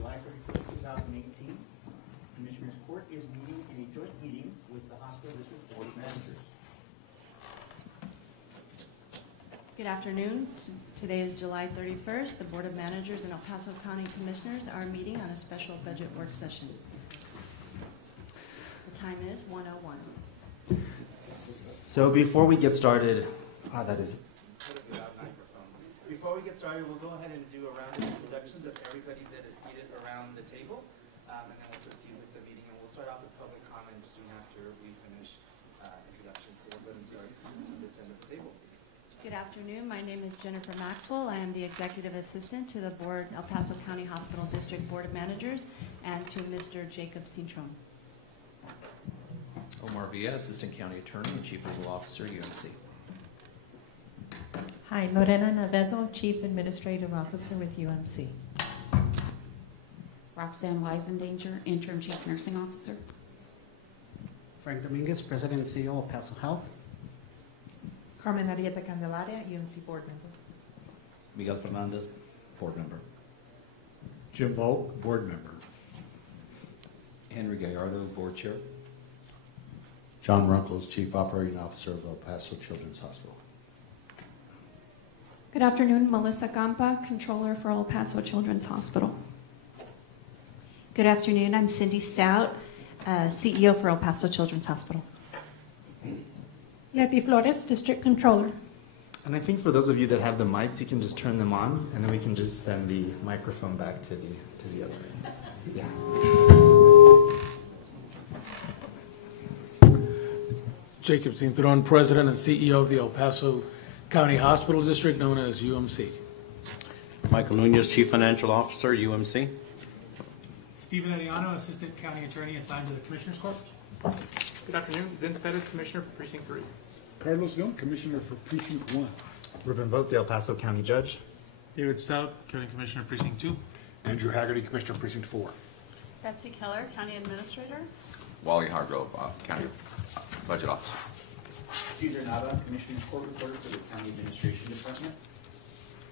July 31st, 2018. Commissioners Court is meeting in a joint meeting with the Hospital District Board of Managers. Good afternoon. Today is July 31st. The Board of Managers and El Paso County Commissioners are meeting on a special budget work session. The time is 1:01. So before we get started, Before we get started, we'll go ahead and do a round of introductions of everybody that is seated around the table, and then we'll proceed with the meeting. And we'll start off with public comment soon after we finish introductions. So we'll go and start on this end of the table. Good afternoon. My name is Jennifer Maxwell. I am the Executive Assistant to the Board, El Paso County Hospital District Board of Managers, and to Mr. Jacob Cintron. Omar Villa, Assistant County Attorney and Chief Legal Officer, UMC. Hi, Lorena Navedo, Chief Administrative Officer with UMC. Roxanne Weisendanger, Interim Chief Nursing Officer. Frank Dominguez, President and CEO of Paso Health. Carmen Arieta Candelaria, UMC Board Member. Miguel Fernandez, Board Member. Jim Volk, Board Member. Henry Gallardo, Board Chair. John Runkles, Chief Operating Officer of El Paso Children's Hospital. Good afternoon, Melissa Campa, Controller for El Paso Children's Hospital. Good afternoon, I'm Cindy Stout, CEO for El Paso Children's Hospital. Leti Flores, District Controller. and I think for those of you that have the mics, you can just turn them on, and then we can just send the microphone back to the other end. Yeah. Jacob Cintron, President and CEO of the El Paso County Hospital District, known as UMC. Michael Nunez, Chief Financial Officer, UMC. Stephen Ariano, Assistant County Attorney assigned to the Commissioners Court. Good afternoon. Vince Pettis, Commissioner for Precinct 3. Carlos Leon, Commissioner for Precinct 1. Ruben Vogt, the El Paso County Judge. David Stout, County Commissioner Precinct 2. Andrew Haggerty, Commissioner Precinct 4. Betsy Keller, County Administrator. Wally Hargrove, County Budget Officer. Cesar Nava, Commissioner Court Reporter for the County Administration Department.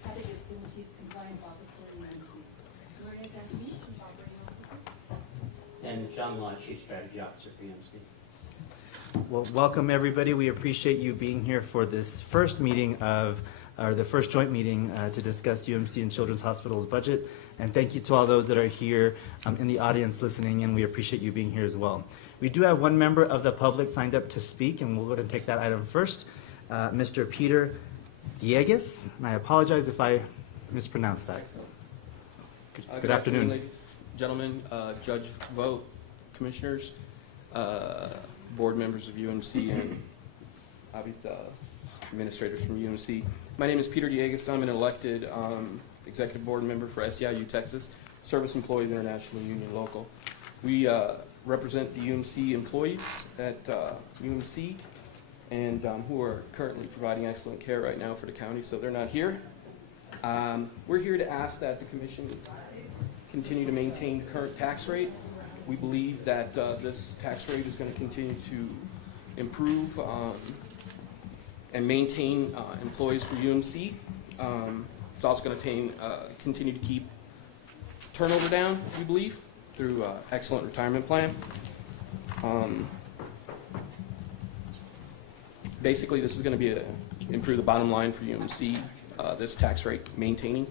Heather Gibson, Chief Compliance Officer, UMC. Gloria Zanini, Chief Operating Officer. And John Law, Chief Strategy Officer for UMC. Well, welcome everybody. We appreciate you being here for this first meeting the first joint meeting to discuss UMC and Children's Hospital's budget. And thank you to all those that are here in the audience listening in. We appreciate you being here as well. We do have one member of the public signed up to speak, and we'll go ahead and take that item first. Mr. Peter Dieguez, and I apologize if I mispronounced that. Good afternoon. Ladies, gentlemen, Judge Vogt, Commissioners, board members of UMC, and obviously administrators from UMC. My name is Peter Dieguez. I'm an elected executive board member for SEIU Texas, Service Employees International Union Local. We represent the UMC employees at UMC and who are currently providing excellent care right now for the county, so they're not here. We're here to ask that the Commission continue to maintain the current tax rate. We believe that this tax rate is going to continue to improve and maintain employees for UMC. It's also going to continue to keep turnover down, we believe, through excellent retirement plan. Basically, this is going to be improve the bottom line for UMC, this tax rate maintaining.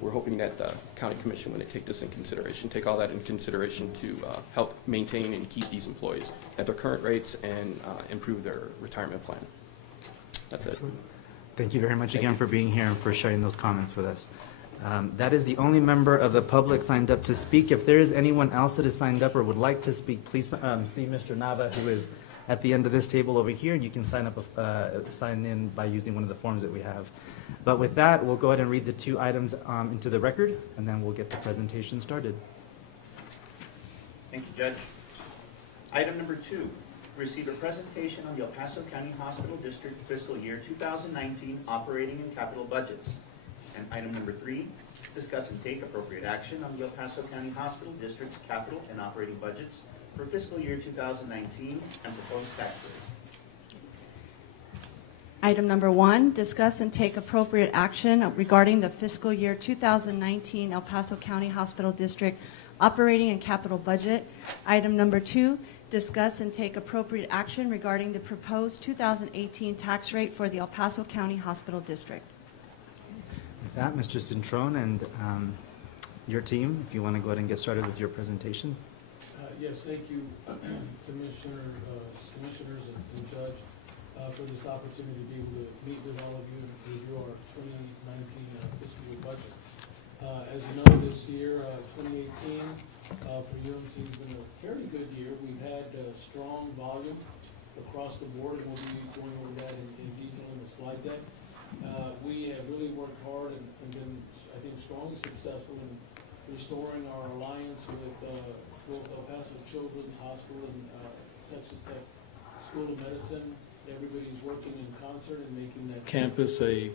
We're hoping that the County Commission, when they take this in consideration, take all that in consideration to help maintain and keep these employees at their current rates and improve their retirement plan. That's Excellent. It. Thank you very much again for being here and for sharing those comments with us. That is the only member of the public signed up to speak. If there is anyone else that is signed up or would like to speak, please see Mr. Nava, who is at the end of this table over here, and you can sign in by using one of the forms that we have. But with that, we'll go ahead and read the two items into the record, and then we'll get the presentation started. Thank you, Judge. Item number 2, receive a presentation on the El Paso County Hospital District fiscal year 2019 operating and capital budgets. And item number 3, discuss and take appropriate action on the El Paso County Hospital District's capital and operating budgets for fiscal year 2019 and proposed tax rate. Item number 1, discuss and take appropriate action regarding the fiscal year 2019 El Paso County Hospital District operating and capital budget. Item number 2, discuss and take appropriate action regarding the proposed 2018 tax rate for the El Paso County Hospital District. With that, Mr. Cintron and your team, if you want to go ahead and get started with your presentation. Yes, thank you, commissioners and Judge, for this opportunity to be able to meet with all of you and review our 2019 fiscal year budget. As you know, this year, 2018, for UMC has been a fairly good year. We've had strong volume across the board, and we'll be going over that in detail in the slide deck. We have really worked hard and been, I think, strongly successful in restoring our alliance with both El Paso Children's Hospital and Texas Tech School of Medicine. Everybody's working in concert and making that campus a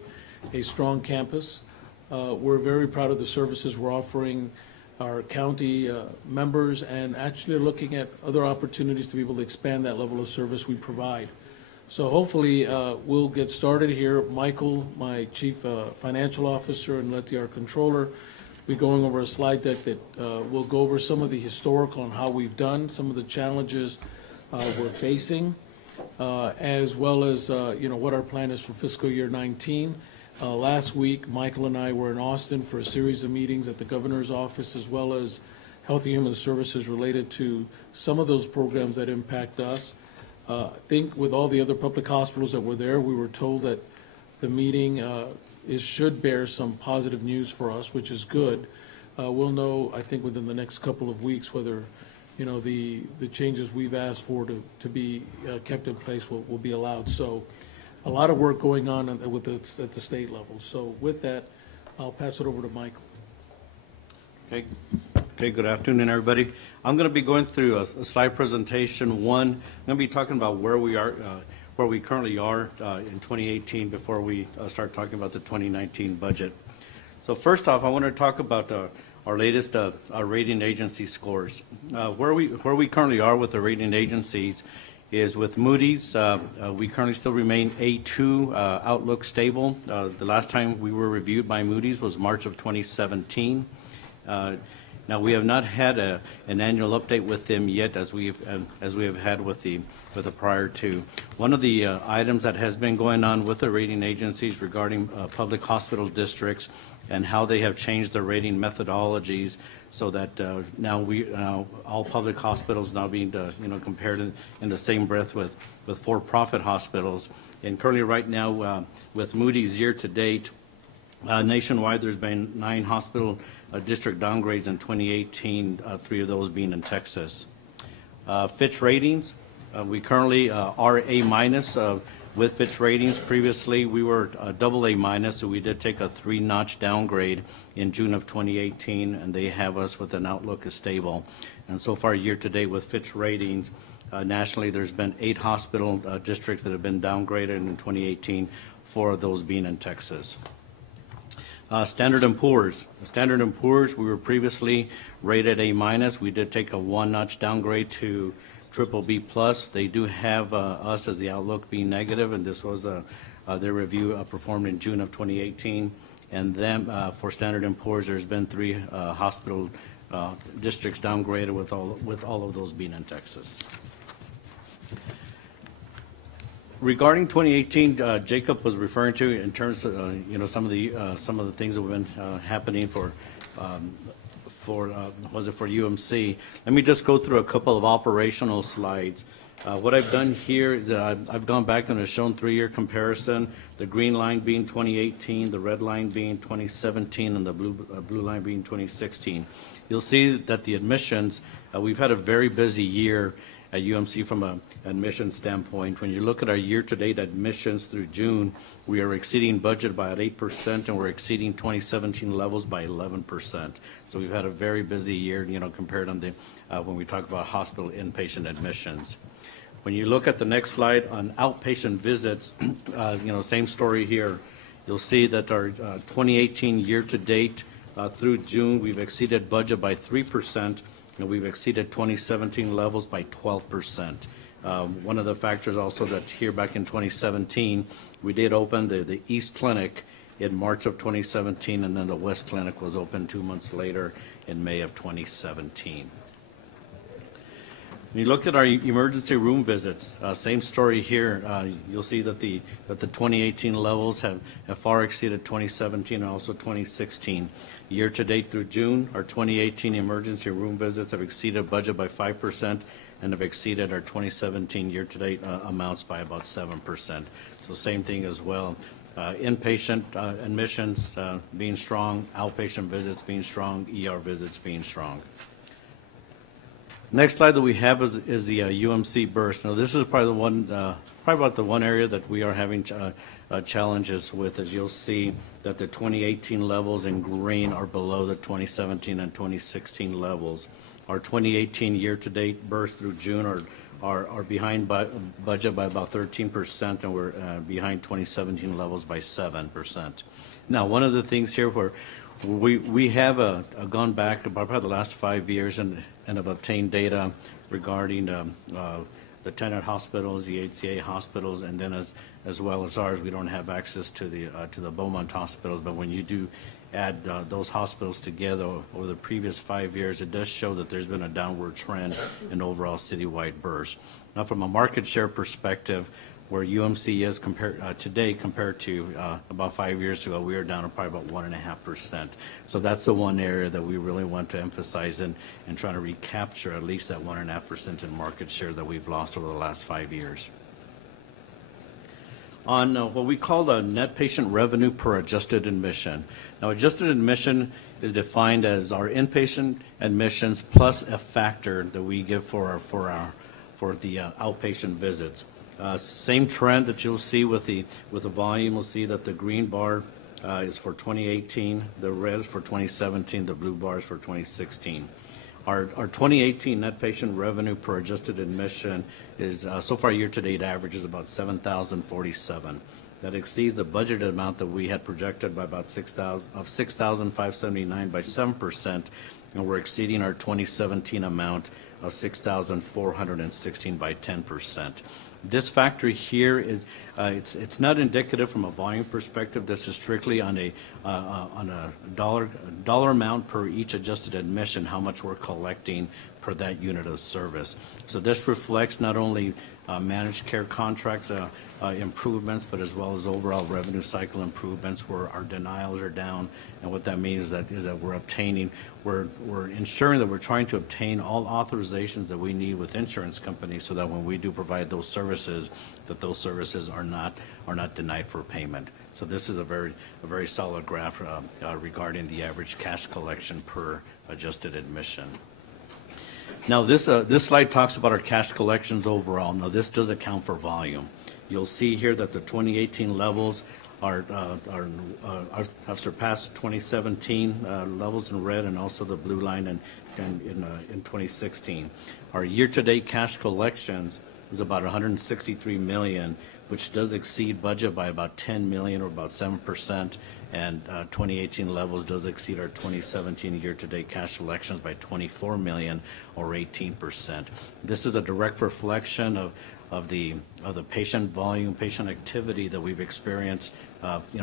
strong campus. We're very proud of the services we're offering our county members, and actually looking at other opportunities to be able to expand that level of service we provide. So hopefully we'll get started here. Michael, my Chief Financial Officer, and Letty, our Controller, we're going over a slide deck that will go over some of the historical on how we've done, some of the challenges we're facing, as well as what our plan is for fiscal year 19. Last week, Michael and I were in Austin for a series of meetings at the governor's office, as well as Health and Human Services related to some of those programs that impact us. I think with all the other public hospitals that were there, we were told that the meeting should bear some positive news for us, which is good. We'll know, I think, within the next couple of weeks whether the changes we've asked for to be kept in place will be allowed. So a lot of work going on at the state level. So with that, I'll pass it over to Michael. Okay, good afternoon, everybody. I'm going to be going through a slide presentation. One, I'm going to be talking about where we are, where we currently are in 2018 before we start talking about the 2019 budget. So first off, I want to talk about our latest rating agency scores. Where we currently are with the rating agencies is with Moody's. We currently still remain A2, outlook stable. The last time we were reviewed by Moody's was March of 2017. Now we have not had an annual update with them yet, as we have had with the prior two. One of the items that has been going on with the rating agencies regarding public hospital districts and how they have changed their rating methodologies, so that now all public hospitals now being compared in the same breath with for-profit hospitals. And currently, right now, with Moody's year to date, nationwide, there's been 9 hospital district downgrades in 2018, 3 of those being in Texas. Fitch ratings, we currently are A- with Fitch ratings. Previously, we were AA-, so we did take a 3-notch downgrade in June of 2018, and they have us with an outlook as stable. And so far, year to date with Fitch ratings, nationally, there's been 8 hospital districts that have been downgraded in 2018, 4 of those being in Texas. Standard & Poor's. Standard & Poor's, we were previously rated A-. We did take a 1-notch downgrade to BBB+. They do have us as the outlook being negative, and this was their review performed in June of 2018. And then for Standard & Poor's, there's been 3 hospital districts downgraded, with all of those being in Texas. Regarding 2018, Jacob was referring to in terms of some of the things that have been happening for UMC. Let me just go through a couple of operational slides. What I've done here is I've gone back and have shown 3-year comparison. The green line being 2018, the red line being 2017, and the blue line being 2016. You'll see that the admissions, we've had a very busy year at UMC from an admission standpoint. When you look at our year-to-date admissions through June, we are exceeding budget by about 8%, and we're exceeding 2017 levels by 11%. So we've had a very busy year, compared on the when we talk about hospital inpatient admissions. When you look at the next slide on outpatient visits, same story here. You'll see that our 2018 year-to-date through June, we've exceeded budget by 3%. We've exceeded 2017 levels by 12%. One of the factors also that here back in 2017, We did open the East Clinic in March of 2017, and then the West Clinic was opened 2 months later in May of 2017. When you look at our emergency room visits, same story here. You'll see that the 2018 levels have far exceeded 2017 and also 2016. Year to date through June, our 2018 emergency room visits have exceeded budget by 5% and have exceeded our 2017 year to date amounts by about 7%. So same thing as well. Inpatient admissions being strong, outpatient visits being strong, ER visits being strong. Next slide that we have is the UMC burst. Now this is probably about the one area that we are having challenges with. As you'll see that the 2018 levels in green are below the 2017 and 2016 levels. Our 2018 year-to-date burst through June are behind budget by about 13%, and we're behind 2017 levels by 7%. Now, one of the things here where we have gone back about probably the last 5 years and have obtained data regarding the tenant hospitals, the HCA hospitals, and then as well as ours. We don't have access to the Beaumont hospitals, but when you do add those hospitals together over the previous 5 years, it does show that there's been a downward trend in overall citywide bursts. Now, from a market share perspective, where UMC is today compared to about 5 years ago, we are down to probably about 1.5%. So that's the one area that we really want to emphasize and try to recapture at least that 1.5% in market share that we've lost over the last 5 years. On what we call the net patient revenue per adjusted admission. Now, adjusted admission is defined as our inpatient admissions plus a factor that we give for the outpatient visits. Same trend that you'll see with the volume. We'll see that the green bar is for 2018, the red is for 2017, the blue bar is for 2016. Our 2018 net patient revenue per adjusted admission is so far year-to-date average is about $7,047. That exceeds the budgeted amount that we had projected by about $6,579 by 7%, and we're exceeding our 2017 amount of $6,416 by 10%. This factor here is it's not indicative from a volume perspective. This is strictly on a dollar amount per each adjusted admission, how much we're collecting per that unit of service. So this reflects not only managed care contracts improvements, but as well as overall revenue cycle improvements where our denials are down. And what that means is that we're ensuring that we're trying to obtain all authorizations that we need with insurance companies so that when we do provide those services, that those services are not denied for payment. So this is a very solid graph regarding the average cash collection per adjusted admission. Now this slide talks about our cash collections overall. Now this does account for volume. You'll see here that the 2018 levels have surpassed 2017 levels in red, and also the blue line in 2016. Our year-to-date cash collections is about $163 million, which does exceed budget by about $10 million or about 7%, and 2018 levels does exceed our 2017 year-to-date cash collections by $24 million or 18%. This is a direct reflection of the patient volume, patient activity that we've experienced,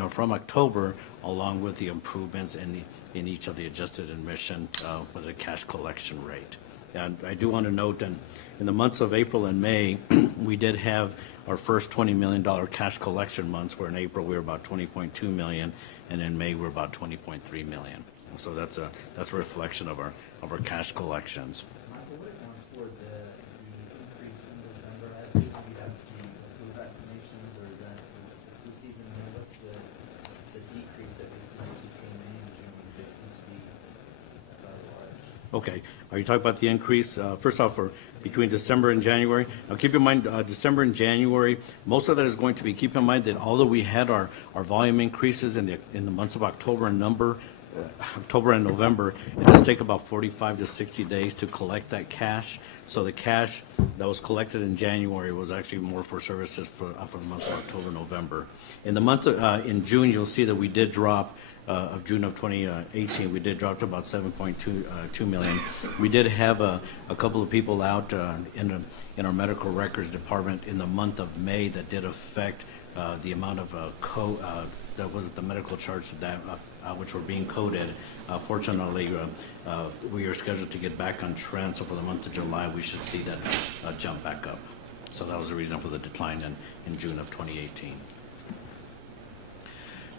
from October, along with the improvements in each of the adjusted admission with a cash collection rate. And I do want to note that in the months of April and May, we did have our first $20 million cash collection months, where in April we were about $20.2 million, and in May we're about $20.3 million. So that's a reflection of our cash collections. Okay. Are you talking about the increase? First off, between December and January. Now, keep in mind, December and January, most of that is going to be, keep in mind that although we had our volume increases in the months of October and November, it does take about 45 to 60 days to collect that cash. So the cash that was collected in January was actually more for services for the months of October, November. In the month in June, you'll see that we did drop. Of June of 2018, we did drop to about 7.2 million. We did have a couple of people out in our medical records department in the month of May that did affect the amount of that was the medical charge that which were being coded. Fortunately, we are scheduled to get back on trend, so for the month of July, we should see that jump back up. So that was the reason for the decline in June of 2018.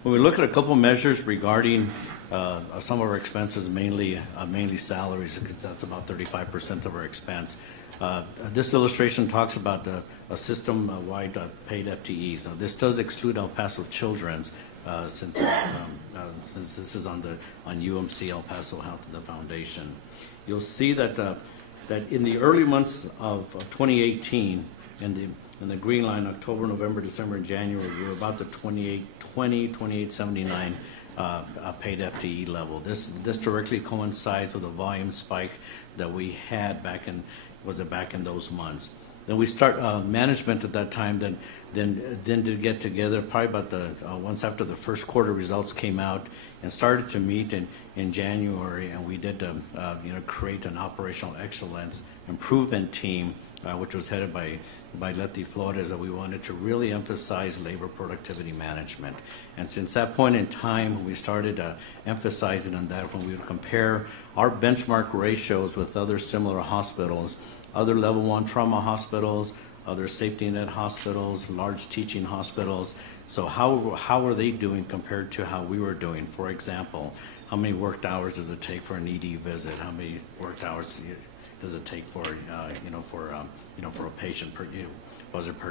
When we look at a couple measures regarding some of our expenses, mainly salaries, because that's about 35% of our expense. This illustration talks about a system-wide paid FTEs. Now, this does exclude El Paso Children's, since this is on UMC El Paso Health and the Foundation. You'll see that that in the early months of 2018, in the green line, October, November, December, and January, we were about the 2879 paid FTE level. This directly coincides with the volume spike that we had back in those months. Then we start management at that time. Then to get together probably about once after the first quarter results came out, and started to meet in January, and we did create an operational excellence improvement team, which was headed by Letty Flores, that we wanted to really emphasize labor productivity management. And since that point in time, we started emphasizing on that when we would compare our benchmark ratios with other similar hospitals, other level 1 trauma hospitals, other safety net hospitals, large teaching hospitals. So how are they doing compared to how we were doing? For example, how many worked hours does it take for an ED visit? How many worked hours does it take for for a patient per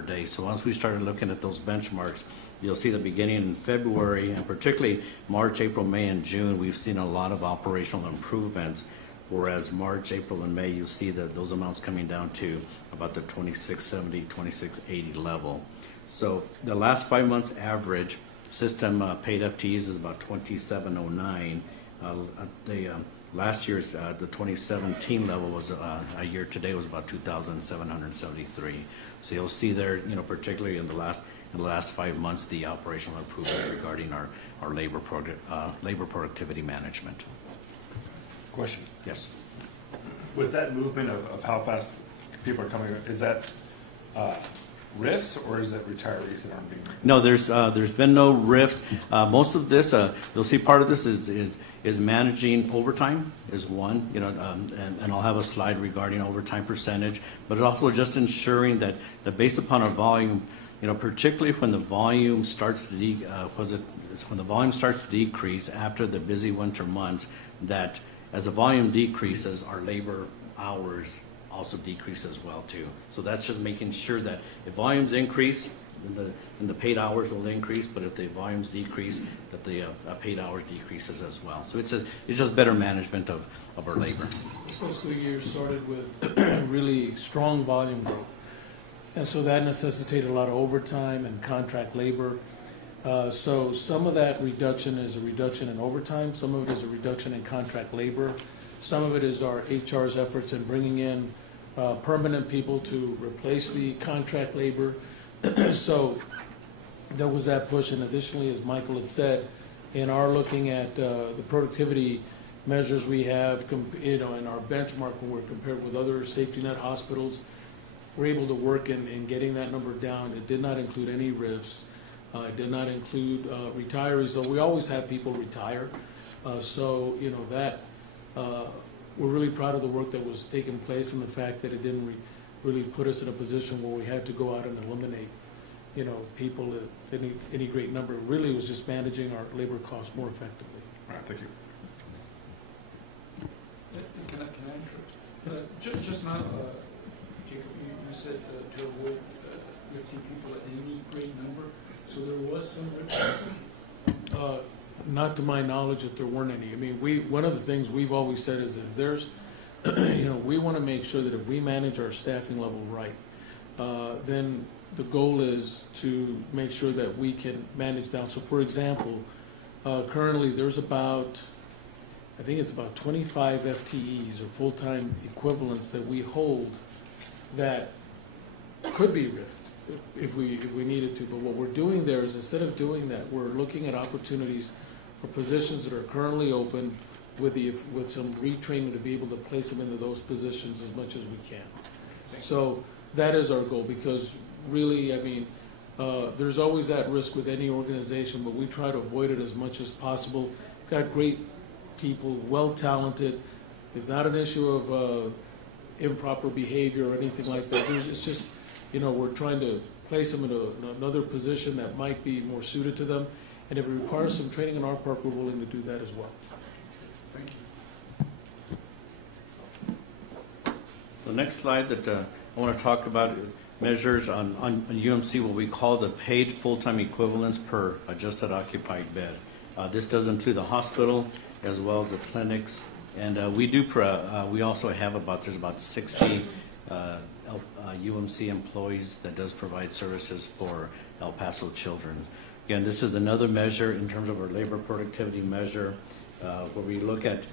day? So once we started looking at those benchmarks, you'll see the beginning in February, and particularly March, April, May, and June, we've seen a lot of operational improvements. Whereas March, April, and May, you'll see that those amounts coming down to about the 2670, 2680 level. So the last 5 months average system paid FTEs is about 2709. Last year's, the 2017 level was, a year today was about 2,773. So you'll see there, particularly in the last 5 months, the operational improvements regarding our labor productivity management. Question. Yes. With that movement of how fast people are coming, is that RIFs or is it retirees that aren't being? No, there's been no RIFs. Most of this, you'll see part of this is managing overtime is one, and I'll have a slide regarding overtime percentage, but also just ensuring that based upon our volume, particularly when the volume starts to decrease after the busy winter months, that as the volume decreases, our labor hours also decrease as well too. So that's just making sure that if volumes increase, then the paid hours will increase, but if the volumes decrease, that the paid hours decreases as well. So it's just better management of our labor. This fiscal year started with really strong volume growth, and so that necessitated a lot of overtime and contract labor. So some of that reduction is a reduction in overtime, some of it is a reduction in contract labor, some of it is our HR's efforts in bringing in permanent people to replace the contract labor. So there was that push, and additionally, as Michael had said, in our looking at the productivity measures we have, in our benchmark when we're compared with other safety net hospitals, we're able to work in getting that number down. It did not include any RIFs. It did not include retirees, though we always have people retire. So that we're really proud of the work that was taking place and the fact that it didn't really put us in a position where we had to go out and eliminate people at any great number. It really was just managing our labor costs more effectively. All right, thank you. Can I interrupt? Just now, Jacob, you said to avoid lifting people at any great number. So there was some. Not to my knowledge that there weren't any. I mean, one of the things we've always said is that if there's, we want to make sure that if we manage our staffing level right, then the goal is to make sure that we can manage down. So, for example, currently there's about, I think it's about 25 FTEs or full-time equivalents that we hold that could be rift if we needed to. But what we're doing there is, instead of doing that, we're looking at opportunities for positions that are currently open with some retraining to be able to place them into those positions as much as we can. So that is our goal, because really, I mean, There's always that risk with any organization, but we try to avoid it as much as possible. Got great people, well-talented. It's not an issue of improper behavior or anything like that. It's just, we're trying to place them in another position that might be more suited to them. And if it requires some training on our part, we're willing to do that as well. Thank you. The next slide that I want to talk about measures on UMC, what we call the paid full-time equivalents per adjusted occupied bed. This does include the hospital as well as the clinics. And we also have there's about 60 UMC employees that does provide services for El Paso children. Again, this is another measure in terms of our labor productivity measure, where we look at,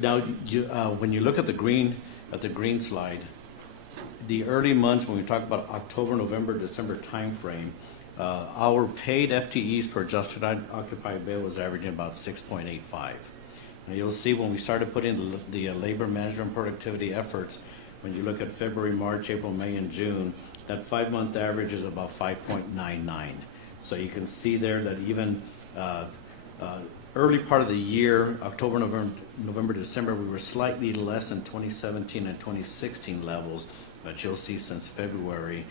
now when you look at the green slide, the early months when we talk about October, November, December timeframe, our paid FTEs per adjusted occupied bed was averaging about 6.85. Now you'll see when we started putting the labor management productivity efforts, when you look at February, March, April, May, and June, that 5-month average is about 5.99. So you can see there that even early part of the year, October, November, December, we were slightly less than 2017 and 2016 levels. But you'll see since February,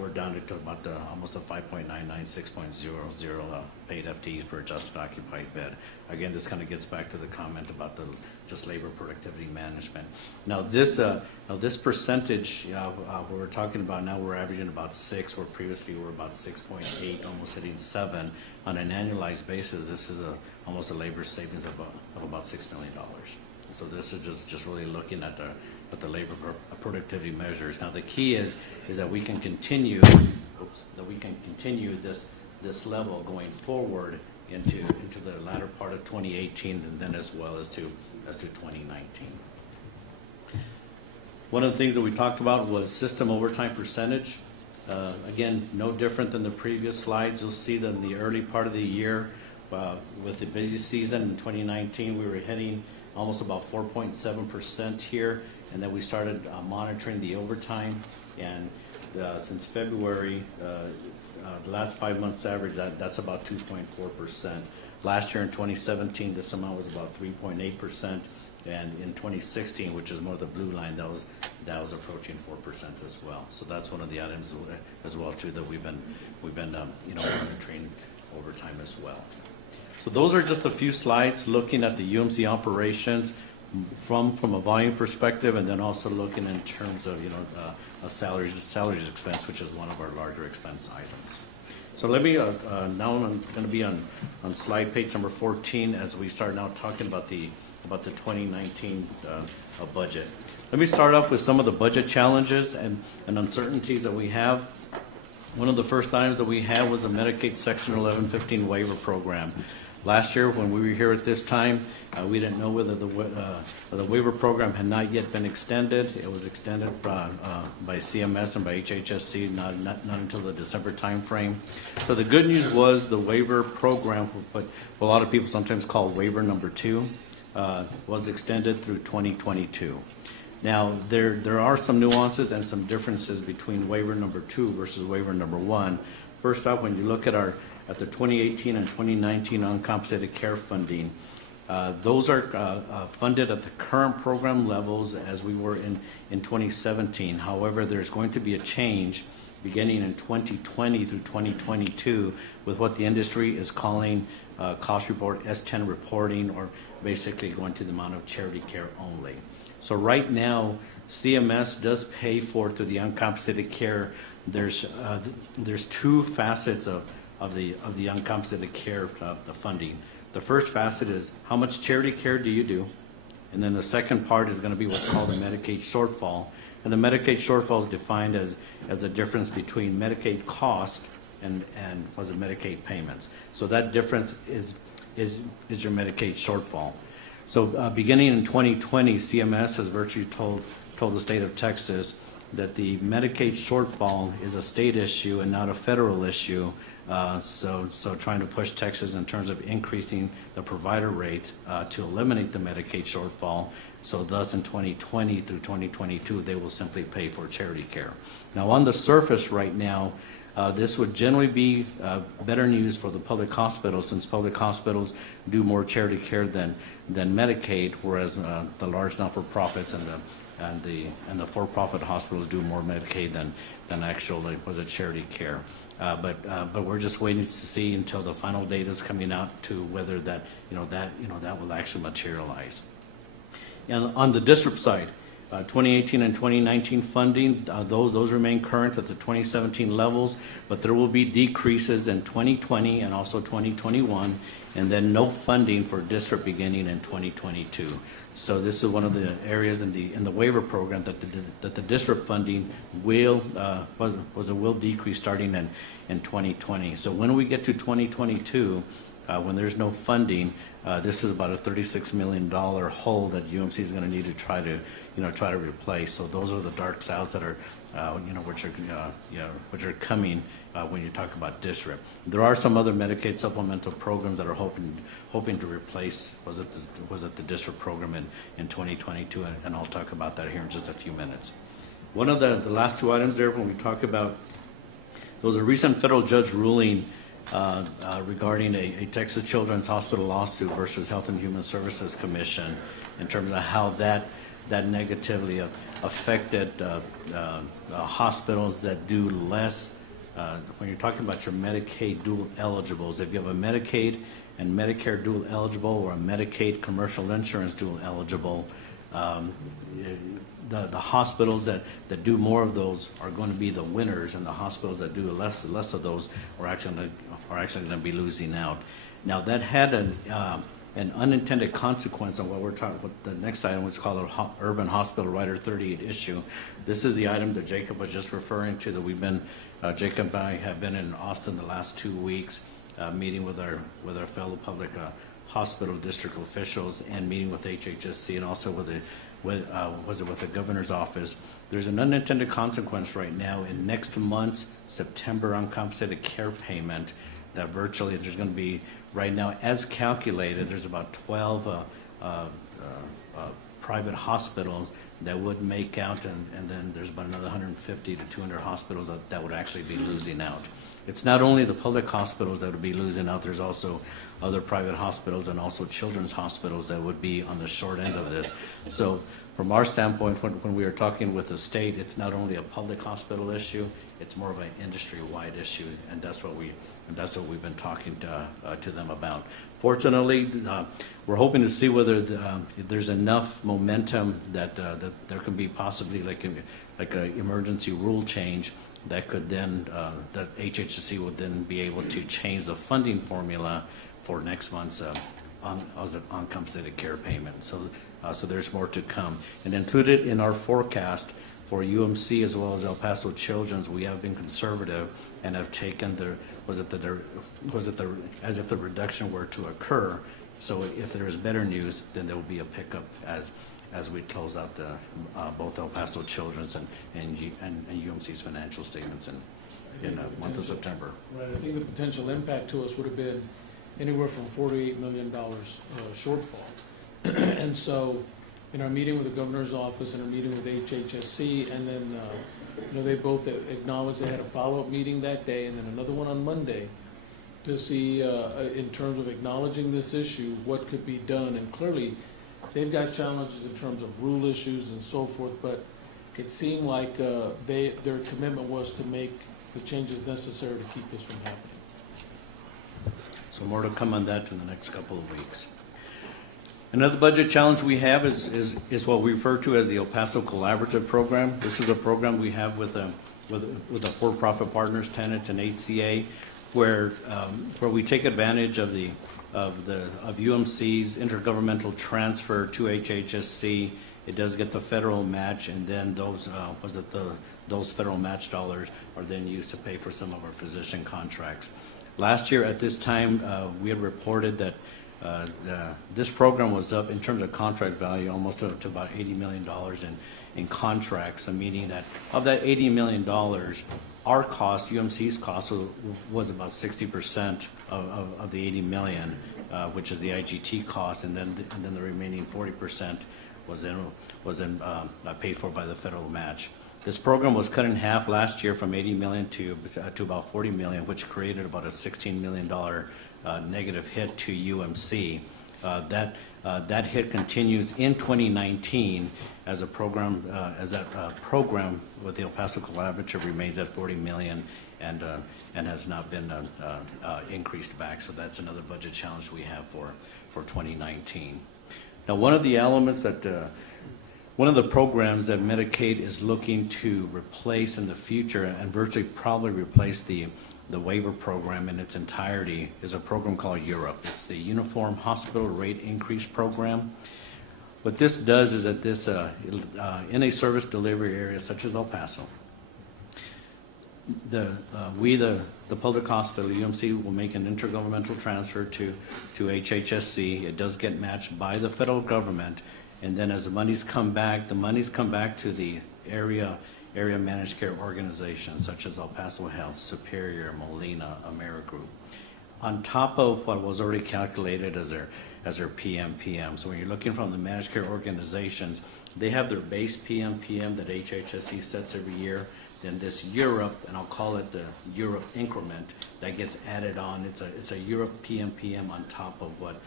we're down to about almost a 5.99, 6.00 paid FTEs per adjusted occupied bed. Again, this kind of gets back to the comment about just labor productivity management. Now this percentage we're talking about now, we're averaging about 6, where previously we were about 6.8, almost hitting 7 on an annualized basis. This is almost a labor savings of about $6 million. So this is just really looking at the labor productivity measures. Now the key is that we can continue this level going forward into the latter part of 2018, and then as well as to 2019. One of the things that we talked about was system overtime percentage. Again, no different than the previous slides. You'll see that in the early part of the year, with the busy season in 2019, we were hitting almost about 4.7% here. And then we started monitoring the overtime, and since February, the last 5 months average, that's about 2.4%. Last year in 2017, this amount was about 3.8%, and in 2016, which is more the blue line, that was approaching 4% as well. So that's one of the items as well too that we've been monitoring overtime as well. So those are just a few slides looking at the UMC operations from a volume perspective, and then also looking in terms of a salaries expense, which is one of our larger expense items. So let me now I'm going to be on slide page number 14 as we start now talking about the 2019 budget. Let me start off with some of the budget challenges and uncertainties that we have. One of the first items that we had was the Medicaid Section 1115 waiver program. Last year, when we were here at this time, we didn't know whether the waiver program had not yet been extended. It was extended by CMS and by HHSC, not until the December time frame. So the good news was the waiver program, what a lot of people sometimes call waiver number 2, was extended through 2022. Now, there are some nuances and some differences between waiver number 2 versus waiver number 1. First off, when you look at the 2018 and 2019 uncompensated care funding, those are funded at the current program levels as we were in 2017. However, there's going to be a change beginning in 2020 through 2022 with what the industry is calling cost report S10 reporting, or basically going to the amount of charity care only. So right now, CMS does pay for, through the uncompensated care, there's 2 facets of the uncompensated care the funding. The first facet is how much charity care do you do, and then the second part is going to be what's called the Medicaid shortfall. And the Medicaid shortfall is defined as the difference between Medicaid cost and Medicaid payments. So that difference is your Medicaid shortfall. So beginning in 2020, CMS has virtually told the state of Texas that the Medicaid shortfall is a state issue and not a federal issue. So trying to push Texas in terms of increasing the provider rate to eliminate the Medicaid shortfall. So thus in 2020 through 2022, they will simply pay for charity care. Now on the surface right now, This would generally be better news for the public hospitals, since public hospitals do more charity care than Medicaid, whereas the large not-for-profits and the for-profit hospitals do more Medicaid than actually was it charity care. But we're just waiting to see until the final data is coming out to whether that will actually materialize. And on the district side, 2018 and 2019 funding, those remain current at the 2017 levels, but there will be decreases in 2020 and also 2021, and then no funding for district beginning in 2022. So this is one of the areas in the waiver program that the district funding will decrease starting in 2020. So when we get to 2022, when there's no funding, this is about a $36 million hole that UMC is going to need to try to replace. So those are the dark clouds that are, which are coming when you talk about district. There are some other Medicaid supplemental programs that are hoping to replace was it the district program in 2022, and I'll talk about that here in just a few minutes. One of the last two items there when we talk about, there was a recent federal judge ruling regarding a Texas Children's Hospital lawsuit versus Health and Human Services Commission in terms of how that negatively affected hospitals that do less. When you're talking about your Medicaid dual eligibles, if you have a Medicaid and Medicare dual eligible or a Medicaid commercial insurance dual eligible, the hospitals that do more of those are going to be the winners, and the hospitals that do less of those are actually going to be losing out. Now that had an unintended consequence on what the next item was called an Urban Hospital Rider 38 issue. This is the item that Jacob was just referring to, that Jacob and I have been in Austin the last 2 weeks, meeting with our fellow public hospital district officials and meeting with HHSC and also with the governor's office. There's an unintended consequence right now in next month's September uncompensated care payment that virtually there's going to be, right now as calculated, there's about 12 private hospitals that would make out, and then there's about another 150 to 200 hospitals that would actually be losing out. It's not only the public hospitals that would be losing out, there's also other private hospitals and also children's hospitals that would be on the short end of this. So from our standpoint, when we are talking with the state, it's not only a public hospital issue, it's more of an industry-wide issue, and that's what we've been talking to them about. Fortunately, we're hoping to see whether there's enough momentum that there can be possibly like an emergency rule change that could then, that HHSC would then be able to change the funding formula for next month's uncompensated care payment. So there's more to come. And included in our forecast for UMC as well as El Paso Children's, we have been conservative and have taken as if the reduction were to occur. So if there is better news, then there will be a pickup as we close out both El Paso Children's and UMC's financial statements in the month of September. Right. I think the potential impact to us would have been anywhere from $4 to $8 million shortfall. And so, in our meeting with the governor's office and our meeting with HHSC, and then they both acknowledged they had a follow-up meeting that day, and then another one on Monday, to see in terms of acknowledging this issue what could be done. And clearly, they've got challenges in terms of rule issues and so forth, but it seemed like their commitment was to make the changes necessary to keep this from happening. So more to come on that in the next couple of weeks. Another budget challenge we have is what we refer to as the El Paso Collaborative Program. This is a program we have with a for-profit partners, Tenet and HCA, where we take advantage of UMC's intergovernmental transfer to HHSC. It does get the federal match, and then those federal match dollars are then used to pay for some of our physician contracts. Last year at this time, we had reported that this program was up in terms of contract value almost up to about $80 million in contracts, meaning that of that $80 million, our cost, UMC's cost, was about 60% of the $80 million, which is the IGT cost, and then the remaining 40% was then paid for by the federal match. This program was cut in half last year from 80 million to about 40 million, which created about a $16 million negative hit to UMC. That hit continues in 2019 as a program, program with the El Paso Collaborative remains at 40 million and has not been increased back. So that's another budget challenge we have for 2019. Now, one of the elements that one of the programs that Medicaid is looking to replace in the future and virtually probably replace the waiver program in its entirety is a program called Europe. It's the Uniform Hospital Rate Increase Program. What this does is that this, in a service delivery area such as El Paso, the public hospital, UMC, will make an intergovernmental transfer to HHSC. It does get matched by the federal government, and then as the monies come back to the area managed care organizations such as El Paso Health, Superior, Molina, AmeriGroup, on top of what was already calculated as their PMPM. So when you're looking from the managed care organizations, they have their base PMPM that HHSC sets every year. Then this Europe, and I'll call it the Europe increment, that gets added on. It's a Europe PMPM on top of what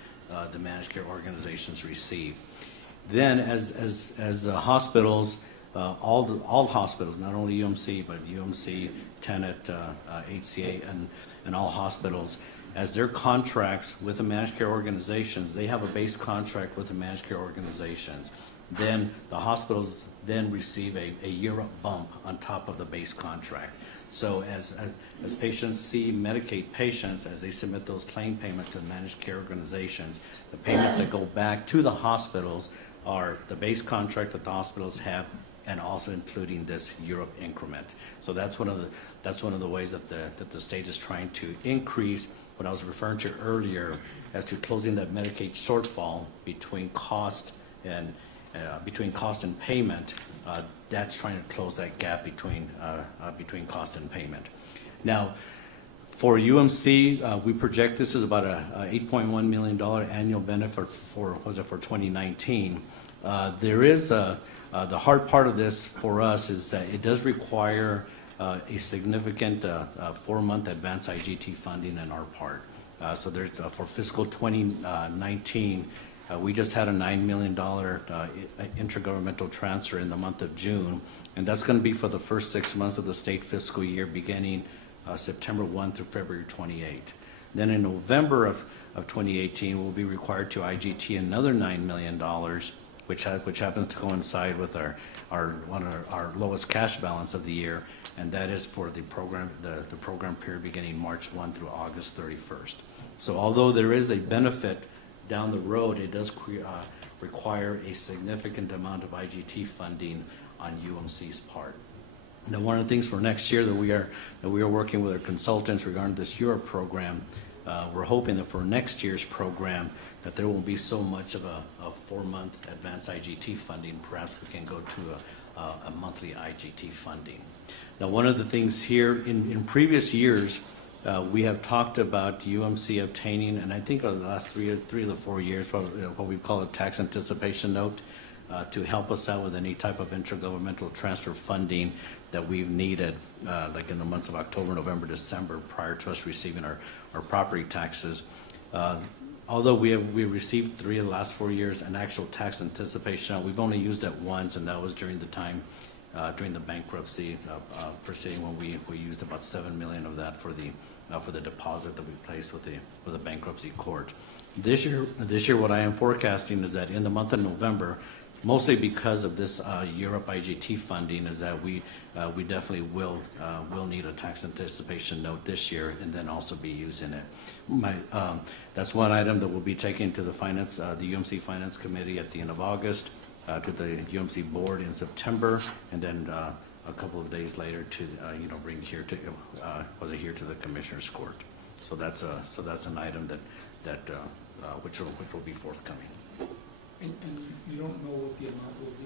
the managed care organizations receive. Then as hospitals, all hospitals, not only UMC, but UMC, Tenet, HCA, and all hospitals, as their contracts with the managed care organizations, they have a base contract with the managed care organizations. Then the hospitals then receive a Europe bump on top of the base contract. So as patients see Medicaid patients, as they submit those claim payments to the managed care organizations, the payments that go back to the hospitals are the base contract that the hospitals have, and also including this Europe increment. So that's one of the ways that the state is trying to increase what I was referring to earlier as to closing that Medicaid shortfall between cost and payment. That's trying to close that gap between cost and payment. Now, for UMC, we project this is about a $8.1 million annual benefit for 2019. There is the hard part of this for us is that it does require a significant 4-month advance IGT funding on our part. So there's for fiscal 2019, we just had a $9 million intergovernmental transfer in the month of June, and that's going to be for the first 6 months of the state fiscal year beginning September 1 through February 28. Then in November of 2018, we'll be required to IGT another $9 million, which happens to coincide with our lowest cash balance of the year, and that is for the program period beginning March 1 through August 31st. So although there is a benefit down the road, it does require a significant amount of IGT funding on UMC's part. Now, one of the things for next year that we are working with our consultants regarding this Europe program, we're hoping that for next year's program that there won't be so much of a 4-month advance IGT funding. Perhaps we can go to a monthly IGT funding. Now, one of the things here in previous years, we have talked about UMC obtaining, and I think over the last 3 to 4 years, what we call a tax anticipation note to help us out with any type of intergovernmental transfer funding that we've needed, like in the months of October, November, December, prior to us receiving our property taxes. Although we received 3 of the last 4 years an actual tax anticipation, we've only used it once, and that was during the time during the bankruptcy proceeding when we used about $7 million of that for the deposit that we placed with the bankruptcy court. This year, what I am forecasting is that in the month of November, mostly because of this Europe IGT funding, is that we definitely will need a tax anticipation note this year, and then also be using it. That's one item that we'll be taking to the UMC Finance Committee at the end of August, to the UMC board in September, and then a couple of days later to bring here to the Commissioner's Court. So that's an item which will be forthcoming. And you don't know what the amount will be?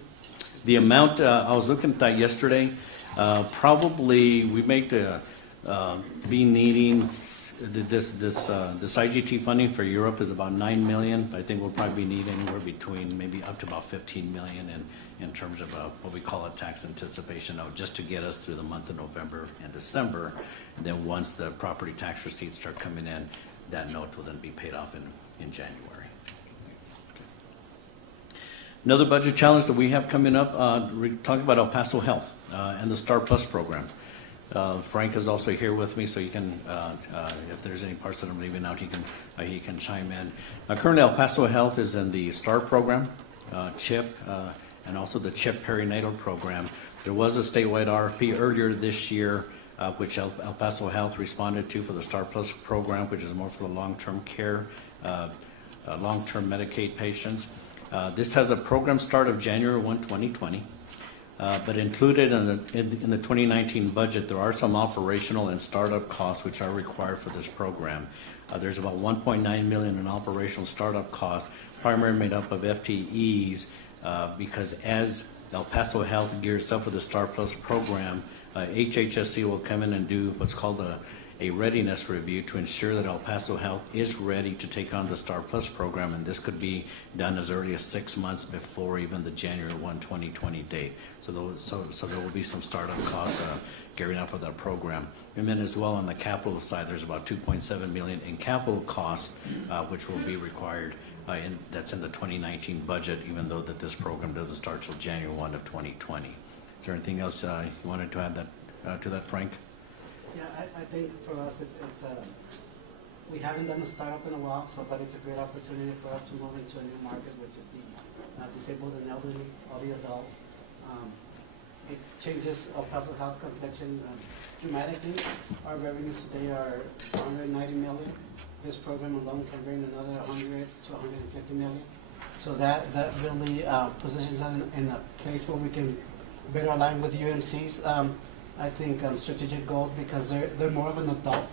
The amount, I was looking at that yesterday. Probably we may be needing this IGT funding for Europe is about 9 million. I think we'll probably need anywhere between maybe up to about 15 million in terms of what we call a tax anticipation note, just to get us through the month of November and December. And then once the property tax receipts start coming in, that note will then be paid off in January. Another budget challenge that we have coming up, we're talking about El Paso Health and the Star Plus program. Frank is also here with me, so you can, if there's any parts that I'm leaving out, he can chime in. Currently, El Paso Health is in the STAR program, CHIP, and also the CHIP perinatal program. There was a statewide RFP earlier this year, which El Paso Health responded to for the STAR Plus program, which is more for the long-term care, long-term Medicaid patients. This has a program start of January 1, 2020. But included in the 2019 budget, there are some operational and startup costs which are required for this program. There's about 1.9 million in operational startup costs, primarily made up of FTEs, because as El Paso Health gears up for the Star Plus program, HHSC will come in and do what's called a readiness review to ensure that El Paso Health is ready to take on the Star Plus program, and this could be done as early as 6 months before even the January 1, 2020 date. So there will be some startup costs gearing up for that program. And then as well on the capital side, there's about 2.7 million in capital costs, which will be required. That's in the 2019 budget, even though that this program doesn't start till January 1 of 2020. Is there anything else you wanted to add to that, Frank? Yeah, I think for us, it's we haven't done a startup in a while, but it's a great opportunity for us to move into a new market, which is the disabled and elderly, all the adults. It changes El Paso Health complexion dramatically. Our revenues today are 190 million. This program alone can bring another 100 to 150 million. So that really positions us in a place where we can better align with UMC's I think strategic goals, because they're more of an adult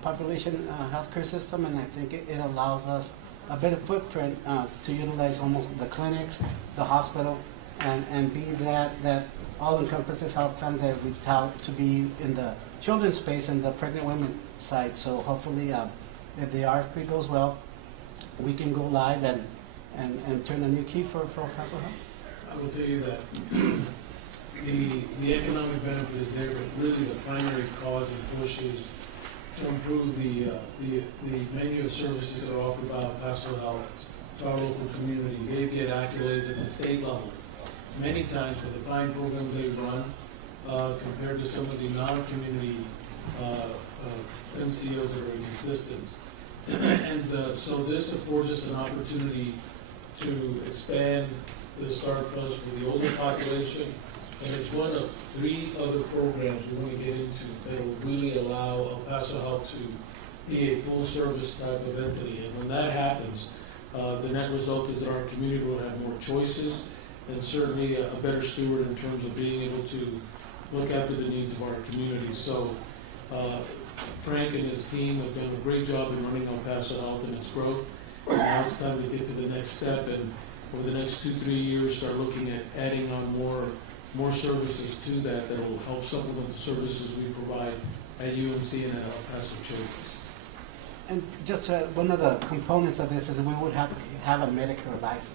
population healthcare system, and I think it allows us a better footprint to utilize almost the clinics, the hospital, and be that all-encompassing health plan that we tout to be in the children's space and the pregnant women side. So hopefully, if the RFP goes well, we can go live and turn a new key for El Paso Health. I will tell you that the economic benefit is there, but really the primary cause and push is to improve the menu of services that are offered by El Paso Health to our local community. They get accolades at the state level many times for the fine programs they run compared to some of the non-community MCOs that are in existence. And so this affords us an opportunity to expand the Star Plus for the older population, and it's one of 3 other programs we're going to get into that will really allow El Paso Health to be a full-service type of entity. And when that happens, the net result is that our community will have more choices and certainly a better steward in terms of being able to look after the needs of our community. So Frank and his team have done a great job in running El Paso Health and its growth. Now it's time to get to the next step, and over the next 2-3 years start looking at adding on more services to that will help supplement the services we provide at UMC and at El Paso Children's. And just one of the components of this is we would have to have a Medicare license.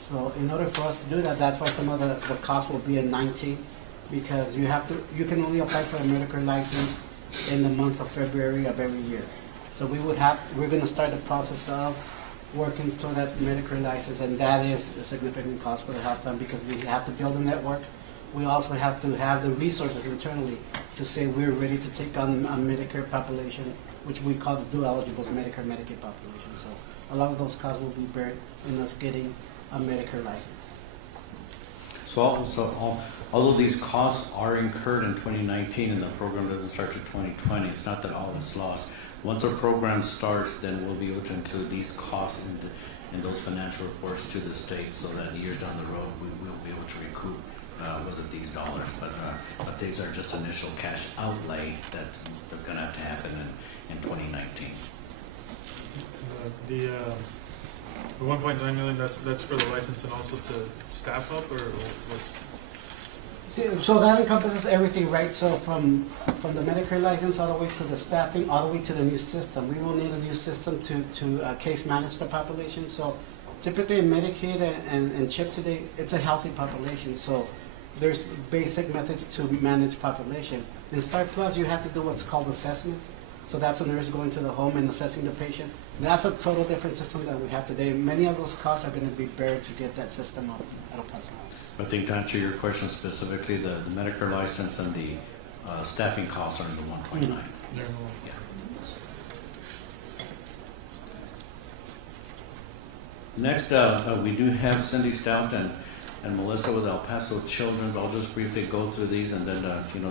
So in order for us to do that, that's why some of the costs will be in 19, because you can only apply for a Medicare license in the month of February of every year. So we're going to start the process of working toward that Medicare license, and that is a significant cost for the health plan because we have to build a network. We also have to have the resources internally to say we're ready to take on a Medicare population, which we call the dual eligibles, Medicare, Medicaid population. So a lot of those costs will be buried in us getting a Medicare license. So although these costs are incurred in 2019 and the program doesn't start to 2020, it's not that all is lost. Once our program starts, then we'll be able to include these costs in those financial reports to the state, so that years down the road we will be able to recoup these dollars. But these are just initial cash outlay that's going to have to happen in 2019. The 1.9 million, that's for the license and also to staff up, or what's? So that encompasses everything, right? So from the Medicare license all the way to the staffing, all the way to the new system. We will need a new system to case manage the population. So typically in Medicaid and CHIP today, it's a healthy population. So there's basic methods to manage population. In Star Plus, you have to do what's called assessments. So that's a nurse going to the home and assessing the patient. That's a total different system than we have today. Many of those costs are going to be bared to get that system up at El Paso. I think to answer your question specifically, the Medicare license and the staffing costs are in the 1.9. Yes. Yeah. Next, we do have Cindy Stout and Melissa with El Paso Children's. I'll just briefly go through these, and then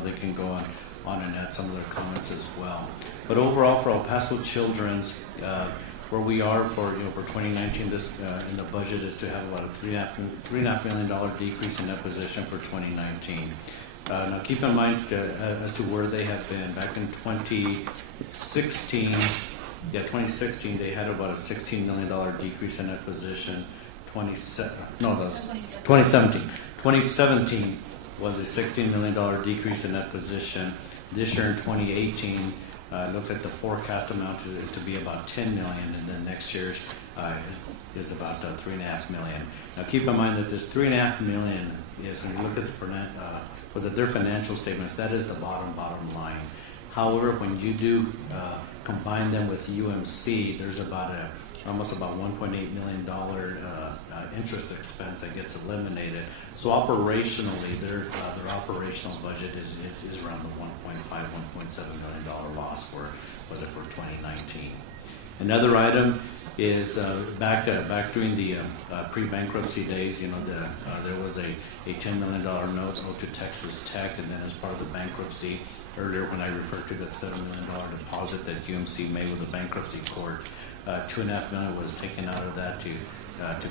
they can go on and add some of their comments as well. But overall, for El Paso Children's, where we are for 2019, this in the budget is to have about a $3.5 million decrease in that position for 2019. Now, keep in mind as to where they have been. Back in 2016, they had about a $16 million decrease in that position. 2017. 2017 was a $16 million decrease in that position. This year in 2018, looks like the forecast amount is to be about $10 million, and then next year's is about $3.5 million. Now, keep in mind that this $3.5 million is, when you look at their financial statements, that is the bottom line. However, when you do combine them with UMC, there's almost about $1.8 million interest expense that gets eliminated. So operationally, their operational budget is around the $1.5, $1.7 million loss for 2019. Another item is back during the pre-bankruptcy days. There was a $10 million note owed to Texas Tech, and then as part of the bankruptcy earlier, when I referred to that $7 million deposit that UMC made with the bankruptcy court, $2.5 million was taken out of that to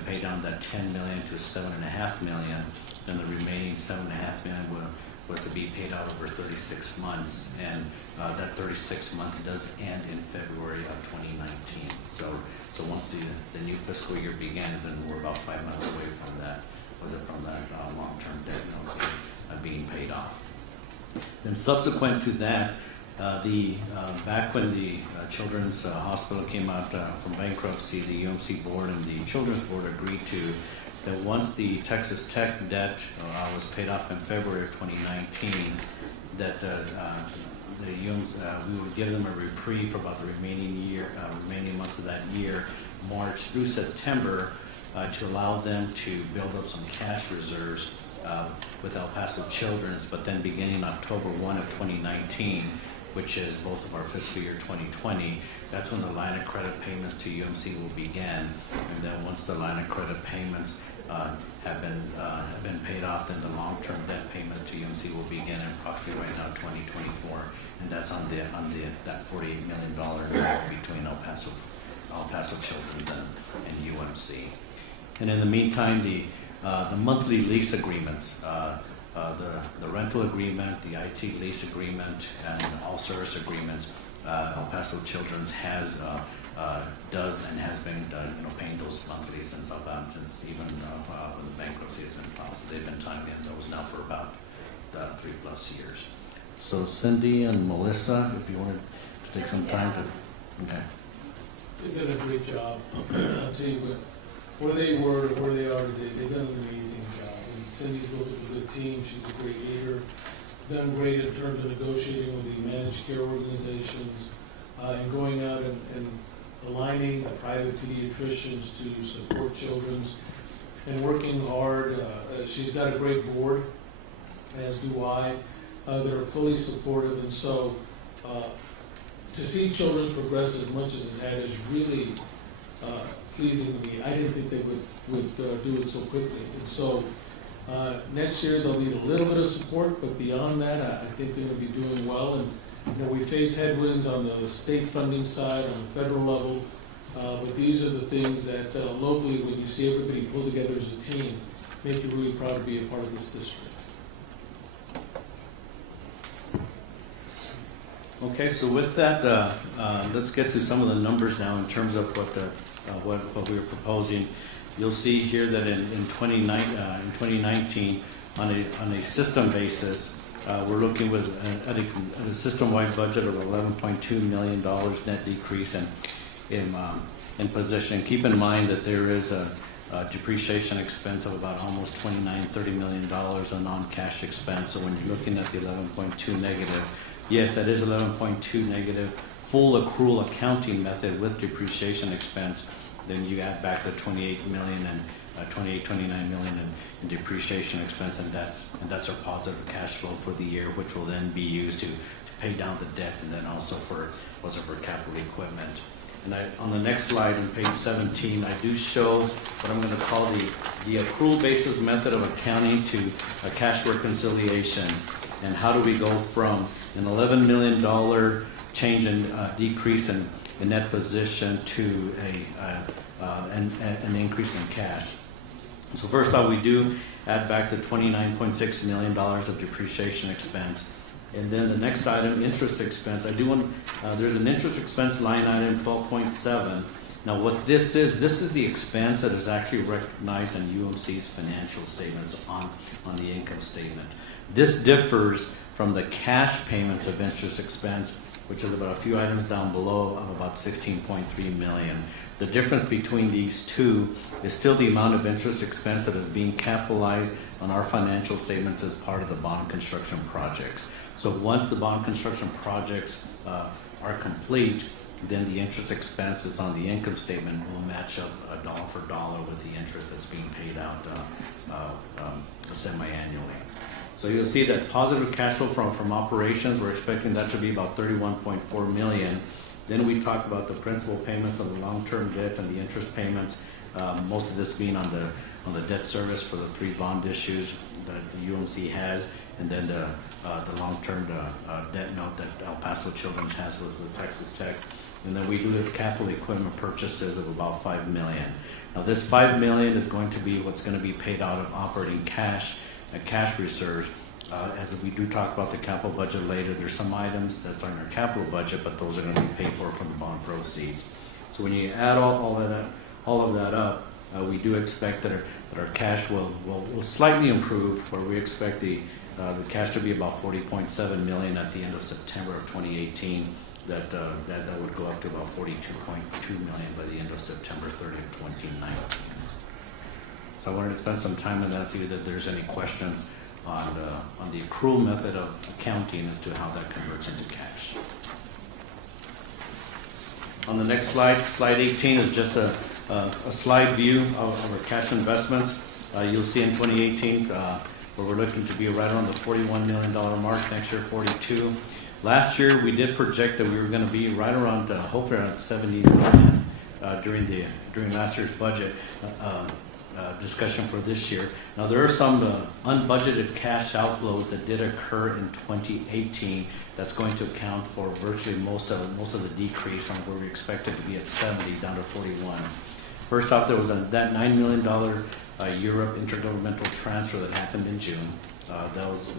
pay down that $10 million to $7.5 million. Then the remaining $7.5 million was to be paid out over 36 months, and that 36 month does end in February of 2019. So once the new fiscal year begins, then we're about 5 months away from that long-term debt note being paid off. Then subsequent to that, back when the Children's Hospital came out from bankruptcy, the UMC board and the Children's board agreed to that once the Texas Tech debt was paid off in February of 2019, that we would give them a reprieve for about the remaining months of that year, March through September, to allow them to build up some cash reserves with El Paso Children's. But then beginning October 1 of 2019, which is both of our fiscal year 2020, that's when the line of credit payments to UMC will begin. And then once the line of credit payments have been paid off, then the long-term debt payments to UMC will begin in approximately right now 2024, and that's on that $48 million between El Paso Children's and UMC. And in the meantime, the monthly lease agreements, the rental agreement, the IT lease agreement, and all service agreements, El Paso Children's does and has been paying those monthly since even when the bankruptcy has been filed. So they've been timing those now for about 3+ years. So Cindy and Melissa, if you wanted to take some time to, okay. They did a great job. I'll tell you where they were, where they are today, they've done an amazing job. And Cindy's built a good team. She's a great leader. Done great in terms of negotiating with the managed care organizations and going out and aligning the private pediatricians to support children's and working hard. She's got a great board, as do I. They're fully supportive, and so to see children's progress as much as it had is really pleasing to me. I didn't think they would do it so quickly, and so next year they'll need a little bit of support, but beyond that, I think they're going to be doing well. And we face headwinds on the state funding side, on the federal level, but these are the things that locally, when you see everybody pull together as a team, make you really proud to be a part of this district. Okay, so with that, let's get to some of the numbers now in terms of what we were proposing. You'll see here that in 2019, on a system basis, we're looking with at a system-wide budget of $11.2 million net decrease in position. Keep in mind that there is a depreciation expense of about almost $30 million, a non-cash expense. So when you're looking at the 11.2 negative, yes, that is 11.2 negative. Full accrual accounting method with depreciation expense, then you add back the 28 million and 29 million in depreciation expense, and that's our positive cash flow for the year, which will then be used to pay down the debt, and then also for capital equipment. And on the next slide, on page 17, I do show what I'm going to call the accrual basis method of accounting to a cash reconciliation. And how do we go from an $11 million change in decrease in net position to an increase in cash? So first off, we do add back the $29.6 million of depreciation expense. And then the next item, interest expense. I do want, there's an interest expense line item 12.7. Now what this is the expense that is actually recognized in UMC's financial statements on the income statement. This differs from the cash payments of interest expense, which is about a few items down below of about $16.3 million. The difference between these two is still the amount of interest expense that is being capitalized on our financial statements as part of the bond construction projects. So once the bond construction projects are complete, then the interest expense that's on the income statement will match up dollar for dollar with the interest that's being paid out semi-annually. So you'll see that positive cash flow from operations, we're expecting that to be about $31.4 million. Then we talk about the principal payments on the long-term debt and the interest payments, most of this being on the debt service for the 3 bond issues that the UMC has, and then the long-term debt note that El Paso Children's has with Texas Tech. And then we do have capital equipment purchases of about $5 million. Now this $5 million is going to be what's going to be paid out of operating cash and cash reserves. As we do talk about the capital budget later, there's some items that's on our capital budget, but those are going to be paid for from the bond proceeds. So when you add all of that up, we do expect that our cash will slightly improve, where we expect the cash to be about $40.7 million at the end of September of 2018. That would go up to about $42.2 million by the end of September 30th, 2019. So I wanted to spend some time on that, see if there's any questions on the accrual method of accounting as to how that converts into cash. On the next slide, slide 18 is just a slide view of our cash investments. You'll see in 2018 where we're looking to be right around the $41 million mark, next year 42. Last year we did project that we were going to be right around, hopefully around 70 million during last year's budget discussion for this year. Now there are some unbudgeted cash outflows that did occur in 2018 that's going to account for virtually most of the decrease from where we expected to be at 70 down to 41. First off, there was that $9 million Europe intergovernmental transfer that happened in June. That was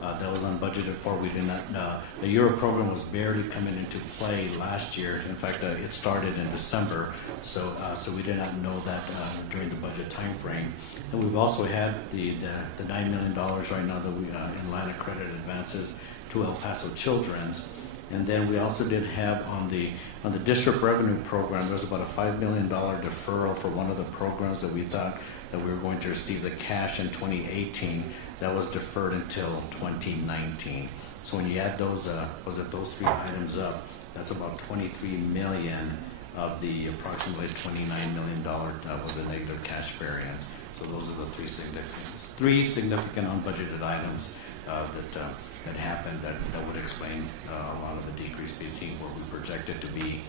unbudgeted for. We did not. The Euro program was barely coming into play last year. In fact, it started in December, so we did not know that during the budget time frame. And we've also had the $9 million right now that we in line of credit advances to El Paso Children's. And then we also did have on the district revenue program, there was about a $5 million deferral for one of the programs that we thought that we were going to receive the cash in 2018. That was deferred until 2019. So when you add those, those 3 items up, that's about 23 million of the approximately $29 million was a negative cash variance. So those are the three significant unbudgeted items that happened that would explain a lot of the decrease between where we projected to be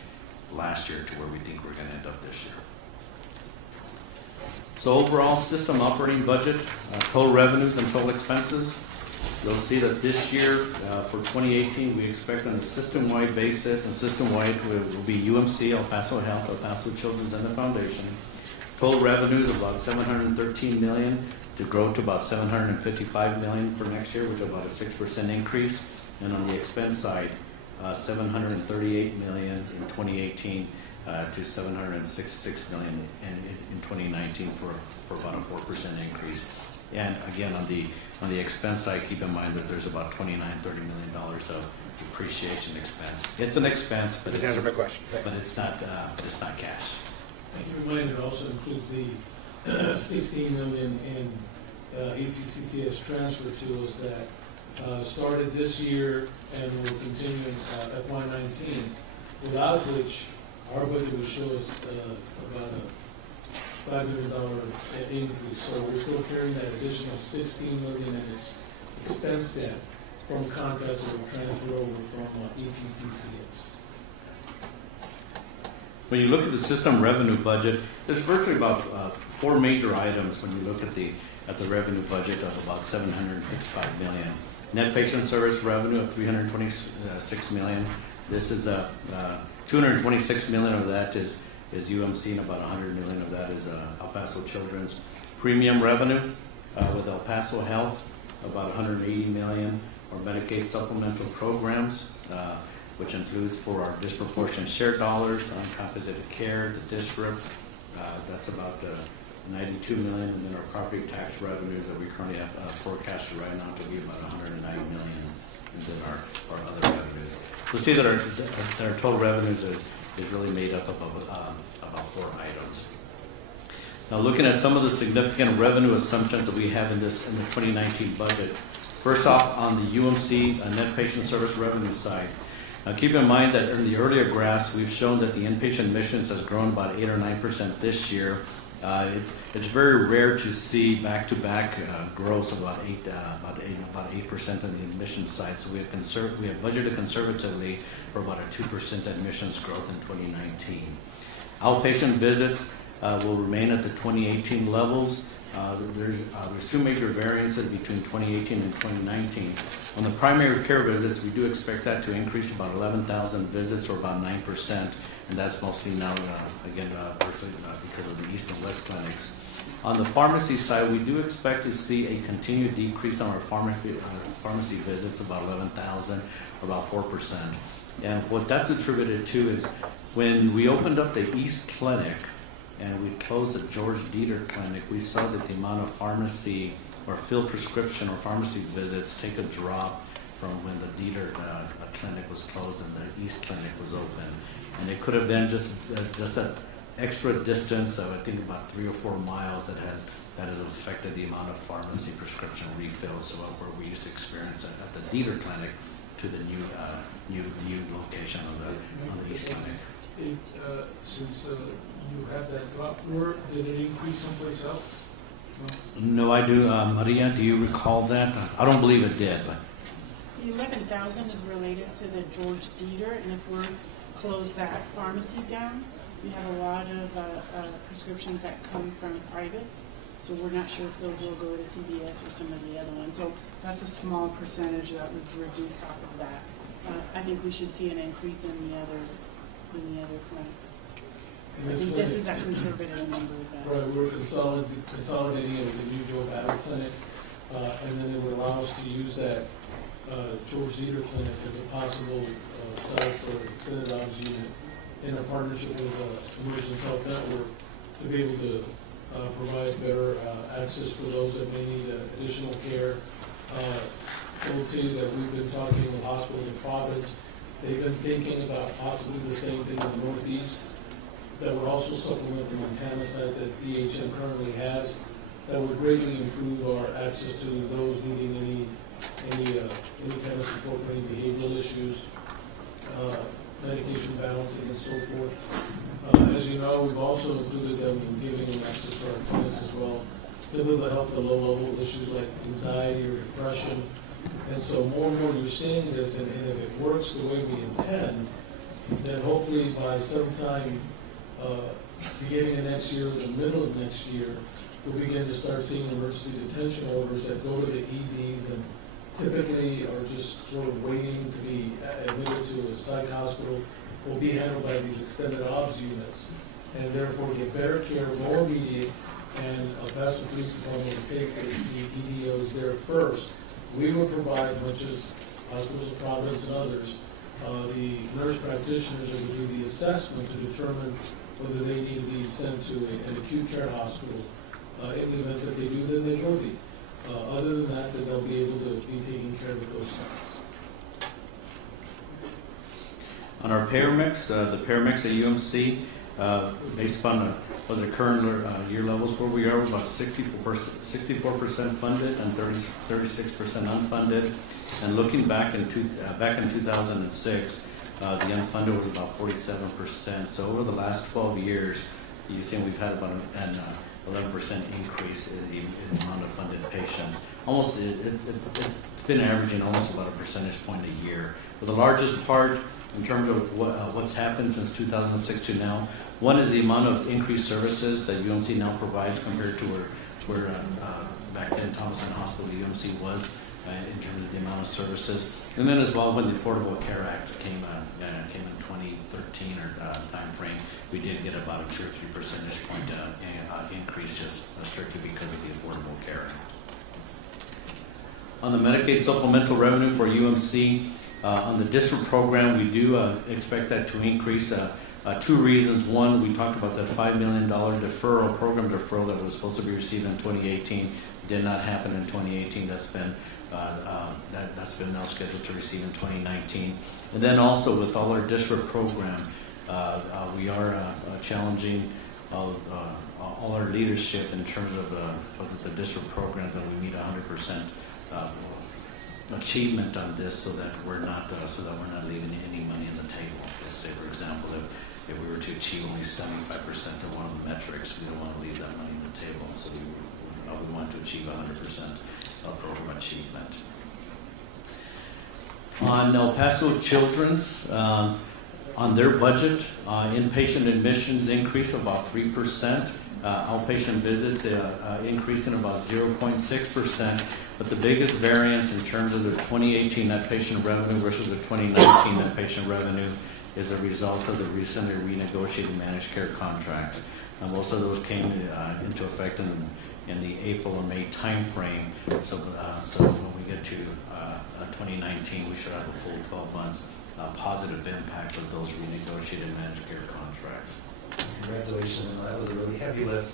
last year to where we think we're going to end up this year. So overall system operating budget, total revenues and total expenses. You'll see that this year for 2018 we expect on a system-wide basis, and system-wide will be UMC, El Paso Health, El Paso Children's, and the Foundation. Total revenues of about $713 million to grow to about $755 million for next year, which is about a 6% increase. And on the expense side, $738 million in 2018 to $766 million in 2019 for about a 4% increase. And again, on the expense side, keep in mind that there's about $29–30 million of depreciation expense. It's an expense, but Answer my question. but it's not cash. And keep in mind, it also includes the $16 million in ETCCS transfer to us that started this year and will continue in FY19, without which our budget would show us about a $5 million increase. So we're still carrying that additional $16 million in expense debt from contracts that were transferred over from ETCCS. When you look at the system revenue budget, there's virtually about 4 major items when you look at the revenue budget of about $755 million. Net patient service revenue of $326 million. This is $226 million of that is UMC, and about $100 million of that is El Paso Children's. Premium revenue with El Paso Health, about $180 million. Our Medicaid supplemental programs, which includes for our disproportionate share dollars, uncompensated care, the district, that's about $92 million, and then our property tax revenues that we currently have forecasted right now to be about $190 million, and then our other revenues. So see that our total revenues is really made up of about 4 items. Now looking at some of the significant revenue assumptions that we have in the 2019 budget. First off, on the UMC net patient service revenue side, keep in mind that in the earlier graphs, we've shown that the inpatient admissions has grown about 8 or 9% this year. It's very rare to see back-to-back growth of about 8% on the admission side. So we have budgeted conservatively for about a 2% admissions growth in 2019. Outpatient visits will remain at the 2018 levels. There's 2 major variances between 2018 and 2019. On the primary care visits, we do expect that to increase about 11,000 visits, or about 9%, and that's mostly now, again, because of the East and West clinics. On the pharmacy side, we do expect to see a continued decrease on our pharmacy visits, about 11,000, or about 4%. And what that's attributed to is when we opened up the East Clinic, and we closed the George Dieter Clinic, we saw that the amount of pharmacy or field prescription or pharmacy visits take a drop from when the Dieter Clinic was closed and the East Clinic was open. And it could have been just that extra distance of, I think, about 3 or 4 miles that has affected the amount of pharmacy prescription refills. So where we used to experience at the Dieter Clinic to the new location on the East Clinic. Since you have that drop, did it increase someplace else? No, I do. Maria, do you recall that? I don't believe it did, but. The 11,000 is related to the George Dieter, and if we're close that pharmacy down, we have a lot of prescriptions that come from privates, so we're not sure if those will go to CVS or some of the other ones. So that's a small percentage that was reduced off of that. I think we should see an increase in the other clinics. I think this is a conservative number. Right, we're consolidating it with the new Joe Battle Clinic, and then it would allow us to use that George Dieter Clinic as a possible site for extended ops unit in a partnership with Emergency Health Network to be able to provide better access for those that may need additional care. I will tell you that we've been talking with hospitals in Providence. They've been thinking about possibly the same thing in the Northeast that would also supplement the Montana site that EHM currently has, that would greatly improve our access to those needing any kind of support for any behavioral issues, medication balancing, and so forth. As you know, we've also included them in giving them access to our clinics as well, to be able to help the low-level issues like anxiety or depression. And so more and more you're seeing this, and if it works the way we intend, then hopefully by sometime beginning of next year, the middle of next year, we'll begin to start seeing emergency detention orders that go to the EDs and typically are just sort of waiting to be admitted to a psych hospital, will be handled by these extended ops units, and therefore get better care, more immediate, and El Paso Police Department will take the EDOs there first. We will provide, much as hospitals of Providence and others, the nurse practitioners that will do the assessment to determine whether they need to be sent to an acute care hospital. In the event that they do, then they will be. Other than that, they'll be able to be taking care of those costs. On our payer mix, the payer mix at UMC, based upon the current year levels where we are, we're about 64% funded and 36% unfunded. And looking back in 2006, the unfunded was about 47%. So over the last 12 years, you see we've had about an 11% increase in the amount of funded patients. Almost, it's been averaging almost about a percentage point a year. But the largest part in terms of what's happened since 2006 to now, one is the amount of increased services that UMC now provides compared to where back then Thomason Hospital UMC was in terms of the amount of services. And then as well, when the Affordable Care Act came in 2013 or time frame, we did get about a 2 or 3 percentage point increase just strictly because of the Affordable Care Act. On the Medicaid supplemental revenue for UMC, on the district program, we do expect that to increase. 2 reasons. One, we talked about that $5 million program deferral that was supposed to be received in 2018. Did not happen in 2018. That's been now scheduled to receive in 2019. And then also with all our district program, we are challenging all our leadership in terms of the district program that we meet 100% achievement on this, so that we're not leaving any money on the table. So say, for example, if we were to achieve only 75% of one of the metrics, we don't want to leave that money on the table. So we want to achieve 100% of program achievement. On El Paso Children's, on their budget, inpatient admissions increase about 3%. Outpatient visits increasing about 0.6%. But the biggest variance in terms of the 2018 net patient revenue versus the 2019 net patient revenue is a result of the recently renegotiated managed care contracts. Most of those came into effect in the April or May time frame. So when we get to 2019, we should have a full 12 months positive impact of those renegotiated managed care contracts. Congratulations. That was a really heavy lift.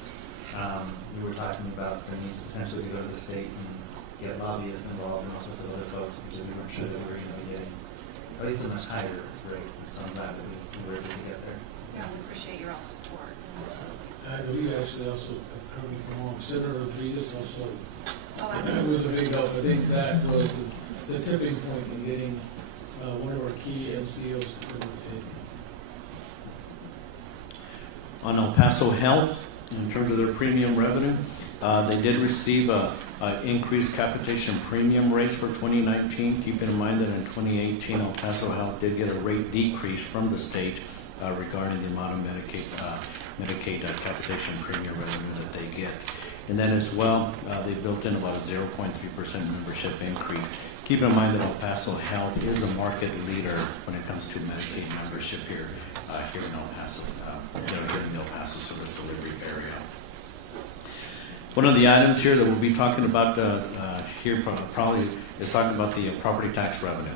We were talking about the need to potentially go to the state and get lobbyists involved and all sorts of other folks, because we weren't sure that we were going to be getting at least a much higher rate. So I'm glad that we were able to get there. Yeah, we appreciate your all support. I believe actually also, correct me if I'm wrong, Senator Rodriguez also it was a big help. I think that was the tipping point in getting one of our key MCOs to come to the table. On El Paso Health, in terms of their premium revenue, they did receive increased capitation premium rates for 2019. Keeping in mind that in 2018, El Paso Health did get a rate decrease from the state regarding the amount of Medicaid capitation premium revenue that they get. And then as well, they built in about a 0.3% membership increase. Keep in mind that El Paso Health is a market leader when it comes to Medicaid membership here in El Paso, here in the El Paso service delivery area. One of the items here that we'll be talking about here probably is talking about the property tax revenue.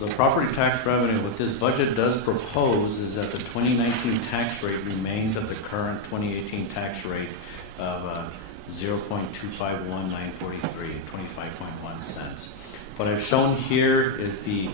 The property tax revenue, what this budget does propose is that the 2019 tax rate remains at the current 2018 tax rate of 0.251943, 25.1 cents. What I've shown here is a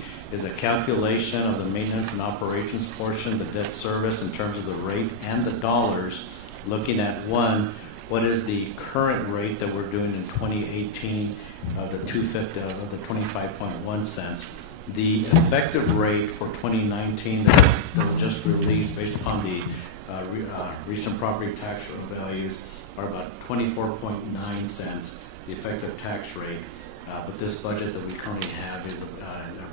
calculation of the maintenance and operations portion, the debt service in terms of the rate and the dollars, looking at one, what is the current rate that we're doing in 2018 of the 25.1 cents. The effective rate for 2019 that was just released based upon the recent property tax values are about 24.9 cents, the effective tax rate. But this budget that we currently have is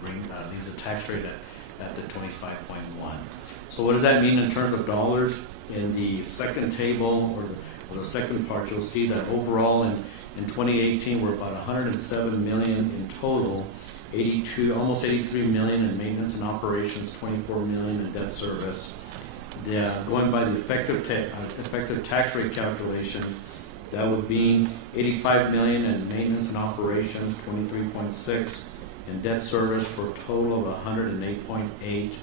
leaves a tax rate at the 25.1. So what does that mean in terms of dollars? In the second table or the second part, you'll see that overall in 2018 we're about 107 million in total, almost 83 million in maintenance and operations, 24 million in debt service. Going by the effective tax rate calculations, that would be 85 million in maintenance and operations, 23.6 in debt service for a total of 108.8.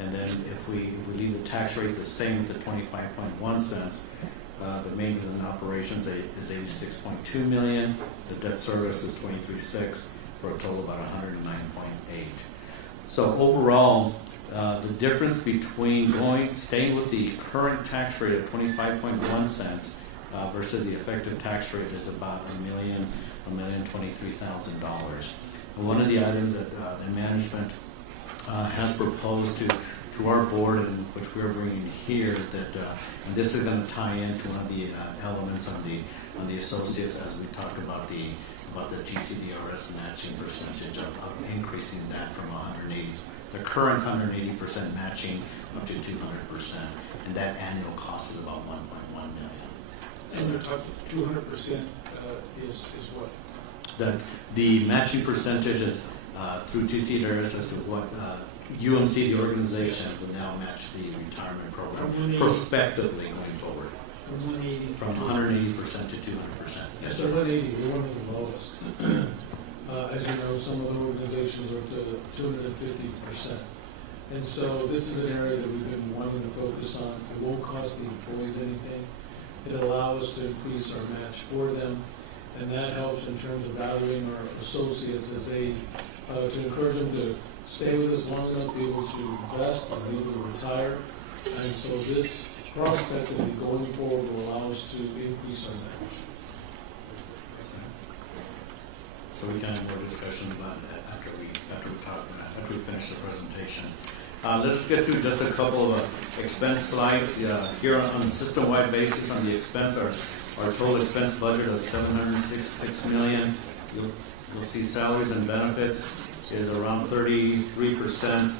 And then if we leave the tax rate the same at the 25.1 cents, The maintenance and operations is $86.2 million. The debt service is $23.6 for a total of about $109.8. So overall, the difference between staying with the current tax rate of 25.1 cents versus the effective tax rate is about $1,023,000. And one of the items that the management has proposed to our board, and which we're bringing here, that and this is going to tie into one of the elements on the associates as we talk about the TCDRS matching percentage of increasing that from 180, the current 180% matching up to 200%, and that annual cost is about 1.1 million. So you're talking 200% is what? The matching percentage is through TCDRS as to what UMC, the organization, will now match the retirement program prospectively going forward. From 180? From 180% to 200%. Yes, so 180, we're one of the lowest. As you know, some of the organizations are to 250%. And so this is an area that we've been wanting to focus on. It won't cost the employees anything. It allows us to increase our match for them. And that helps in terms of valuing our associates as they, to encourage them to stay with us long enough, be able to invest, and be able to retire. And so this prospectively going forward will allow us to increase our match. So we can have more discussion about that after we finish the presentation. Let's get through just a couple of expense slides. Here on a system-wide basis on the expense, our total expense budget of $766 million. You'll see salaries and benefits is around 33%.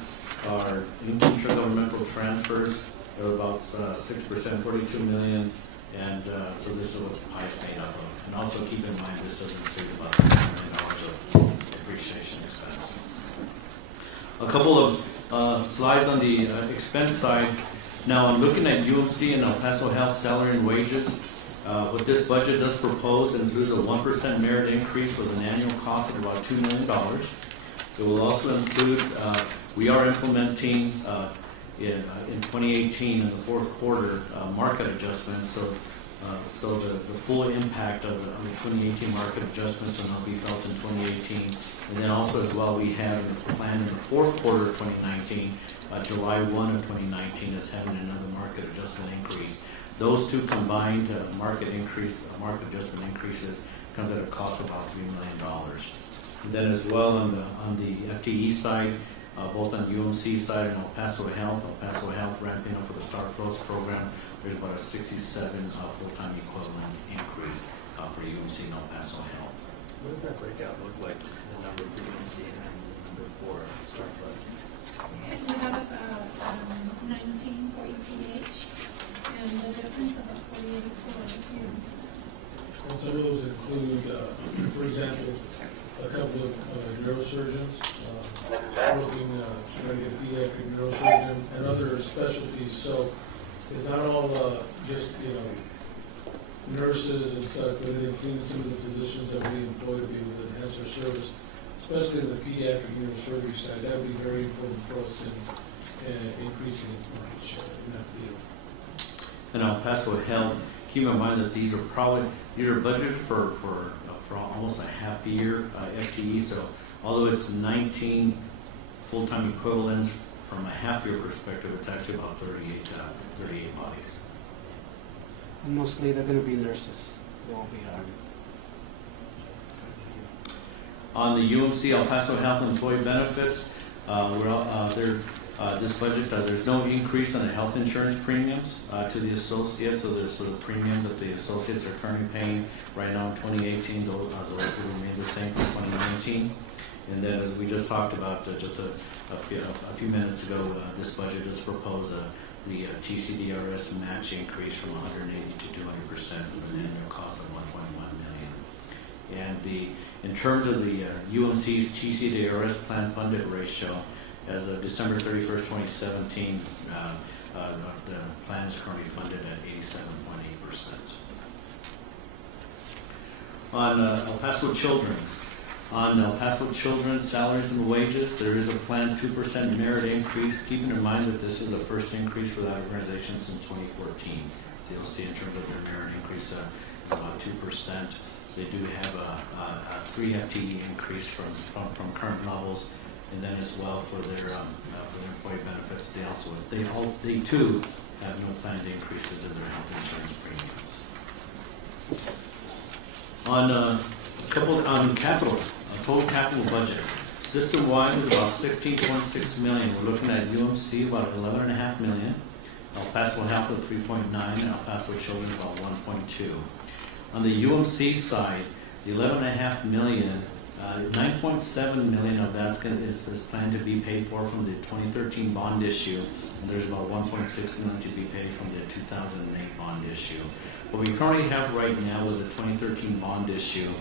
Our intergovernmental transfers are about 6%, $42 million. And so this is what the pie is made up of. And also keep in mind this doesn't include about $1 million of depreciation expense. A couple of slides on the expense side. Now I'm looking at UMC and El Paso Health salary and wages. What this budget does propose includes a 1% merit increase with an annual cost of about $2 million. It will also include, we are implementing in 2018 in the fourth quarter market adjustments. So the full impact of the 2018 market adjustments will not be felt in 2018. And then also as well, we have planned in the fourth quarter of 2019, July 1 of 2019 is having another market adjustment increase. Those two combined market adjustment increases comes at a cost of about $3 million. And then as well on the FTE side, both on UMC side and El Paso Health ramping up for the Star Plus program, there's about a 67 full-time equivalent increase for UMC and El Paso Health. What does that breakout look like, the number for UMC and the number for Star Plus? We have about 19 for EPH, and the difference about 48 for UMC. And some of those include, for example, a couple of neurosurgeons, working, trying to get a pediatric neurosurgeon, and other specialties. So it's not all just, nurses and such, but it includes some of the physicians that we employ to be able to enhance our service, especially in the pediatric neurosurgery side. That would be very important for us in increasing market share in that field. And El Paso Health, keep in mind that these are budgeted for almost a half year FTE. So although it's 19 full-time equivalents from a half year perspective, it's actually about 38 bodies. And mostly they're going to be nurses. They won't be On the UMC El Paso Health employee benefits, this budget, there's no increase on the health insurance premiums to the associates. So the premiums that the associates are currently paying right now in 2018, those will remain the same for 2019. And then, as we just talked about just a few minutes ago, this budget does propose the TCDRS match increase from 180 to 200% with an annual cost of $1.1 million. And in terms of the UMC's TCDRS plan funded ratio, as of December 31st, 2017, the plan is currently funded at 87.8%. On El Paso Children's. On El Paso Children's salaries and wages, there is a planned 2% merit increase, keeping in mind that this is the first increase for that organization since 2014. So you'll see in terms of their merit increase, about 2%. They do have a 3 FTE increase from current levels, and then as well for their employee benefits, they too have no planned increases in their health insurance premiums. On capital, total capital budget, system-wide is about $16.6 million. We're looking at UMC about $11.5 million, El Paso Health at 3.9, and El Paso Children about 1.2. On the UMC side, the $11.5 million, 9.7 million of that is planned to be paid for from the 2013 bond issue, and there's about 1.6 million to be paid from the 2008 bond issue. What we currently have right now with the 2013 bond issue,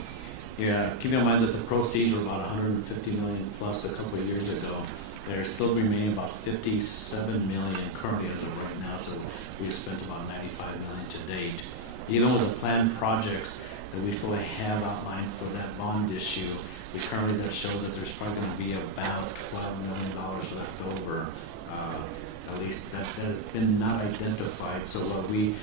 keep in mind that the proceeds were about 150 million plus a couple of years ago. There's still remaining about 57 million currently as of right now, so we've spent about 95 million to date. Even with the planned projects that we still have outlined for that bond issue, that shows that there's probably going to be about $12 million left over. At least that has been not identified. So what we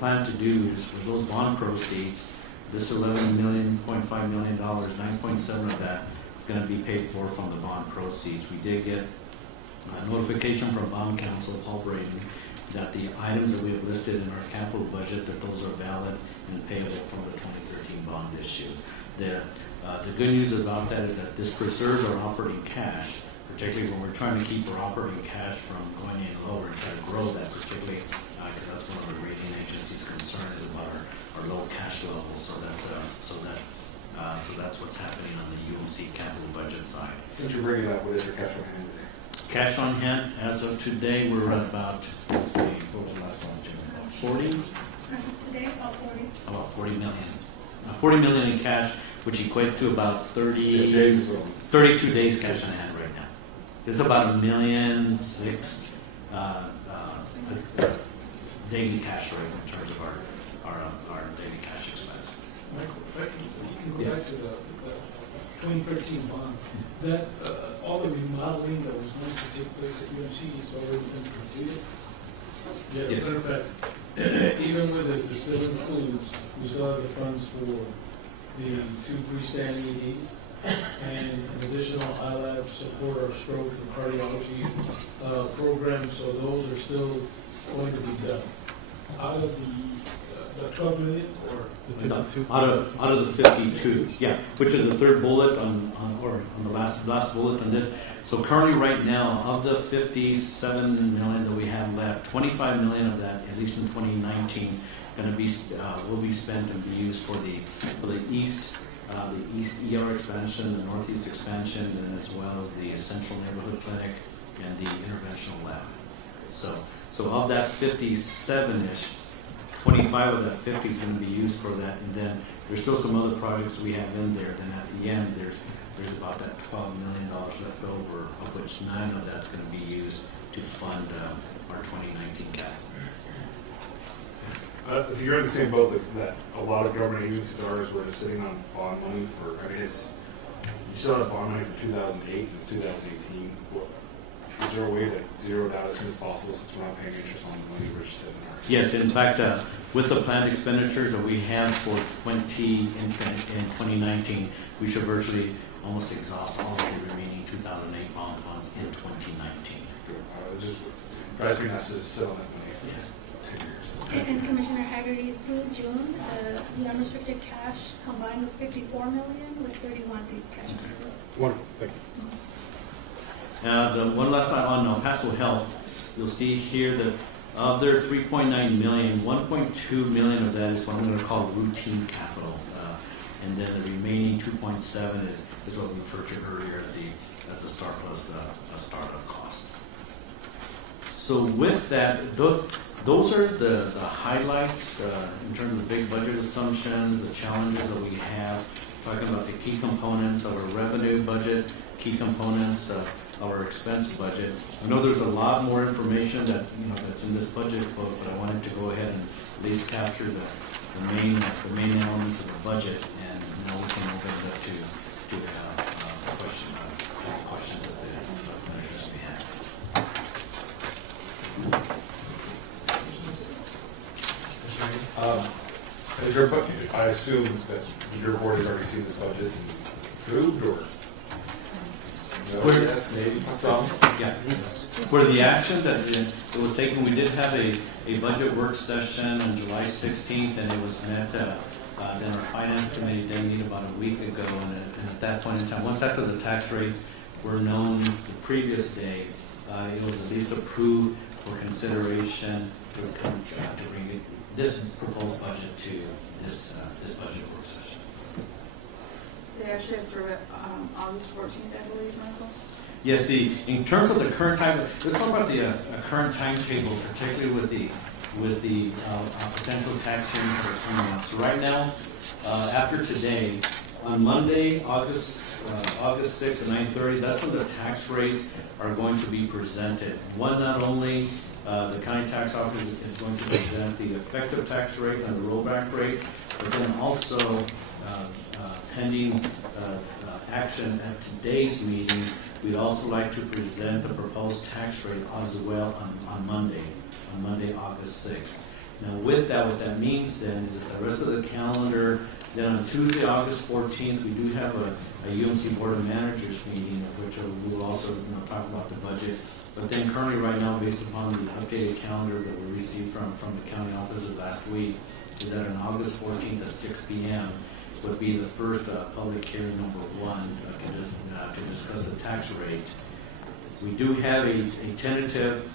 plan to do is with those bond proceeds, this $11.5 million, 9.7 of that is going to be paid for from the bond proceeds. We did get a notification from Bond Counsel, Paul Braden, that the items that we have listed in our capital budget, that those are valid and payable from the 2013 bond issue. The good news about that is that this preserves our operating cash, particularly when we're trying to keep our operating cash from going any lower and try to grow that, particularly because that's one of the rating agencies' concerns about our low cash levels. So that's what's happening on the UMC capital budget side. Since you're bringing it up, what is your cash on hand today? Cash on hand, as of today, we're at about, let's see, what was the last one, Jim? About 40? As of today, about 40. About 40 million. 40 million in cash, which equates to about 32 days cash on hand right now. It's about $1.6 million daily cash rate in terms of our daily cash expense. Michael, if you can go back to the 2013 bond, that all the remodeling that was going to take place at UMC has already been completed. Yeah, as a matter of fact, even with this, it still includes, we still have the funds for the 2 freestanding EDs and an additional ILAD support our stroke and cardiology programs, so those are still going to be done. Out of the 12 million or the 52? Out of the 52, yeah, which is the third bullet on the last bullet on this. So currently, right now, of the 57 million that we have left, 25 million of that, at least in 2019, will be spent and be used for the east ER expansion, the northeast expansion, and as well as the Central Neighborhood Clinic and the interventional lab. So of that 57-ish, 25 of that 50 is going to be used for that, and then there's still some other projects we have in there. Then at the end, there's about that $12 million left over, of which 9 of that's going to be used to fund our 2019 cap. If you're in the same boat that a lot of government agencies are, is we're just sitting on bond money for, you still have bond money for 2008, it's 2018. Is there a way to zero it out as soon as possible since we're not paying interest on the money we're just sitting there? Yes, in fact, with the planned expenditures that we have for in 2019, we should virtually almost exhaust all of the remaining 2008 bond funds in 2019. Just price being asked to sit on that money for 10 years. And Commissioner Haggerty, through June, the unrestricted cash combined was 54 million with 31 days cash. Wonderful, thank you. The one last time on El Paso Health, you'll see here that of their 3.9 million, 1.2 million of that is what I'm going to call routine capital, and then the remaining 2.7 is what we referred to earlier as a startup cost. So with that, those are the highlights in terms of the big budget assumptions, the challenges that we have, talking about the key components of our revenue budget, key components of our expense budget. I know there's a lot more information that's in this budget book, but I wanted to go ahead and at least capture the main elements of the budget, and now we can open it up to questions that the managers may have. Has your, I assume that your board has already seen this budget and approved, or? No, yes, maybe, some? Yeah. For the action that it was taken, we did have a budget work session on July 16th, and it was met, then our finance committee did meet about a week ago, and at that point in time, once after the tax rates were known the previous day, it was at least approved for consideration to bring this proposed budget to this budget work session. They actually approved it August 14th, I believe, Michael? Yes, in terms of the current time, let's talk about the current timetable, particularly with the potential tax hearings that are coming up. So right now, after today, on Monday, August 6th at 9:30, that's when the tax rates are going to be presented. One, not only the county tax office is going to present the effective tax rate and the rollback rate, but then also pending action at today's meeting, we'd also like to present the proposed tax rate as well on Monday, August 6th. Now with that, what that means then is that the rest of the calendar, then on Tuesday, August 14th, we do have a UMC Board of Managers meeting, which we will also talk about the budget. But then currently right now, based upon the updated calendar that we received from the county offices last week, is that on August 14th at 6 p.m. would be the first public hearing number 1 to discuss the tax rate. We do have a tentative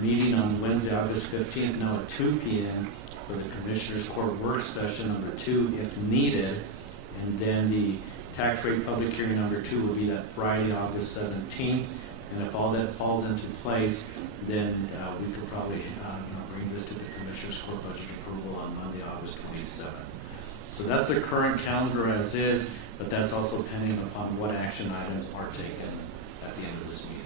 meeting on Wednesday, August 15th, now at 2 p.m. for the Commissioners Court work session number 2 if needed. And then the tax rate public hearing number 2 will be that Friday, August 17th. And if all that falls into place, then we could probably bring this to the Commissioners Court budget approval on Monday, August 27th. So that's a current calendar as is, but that's also pending upon what action items are taken at the end of this meeting.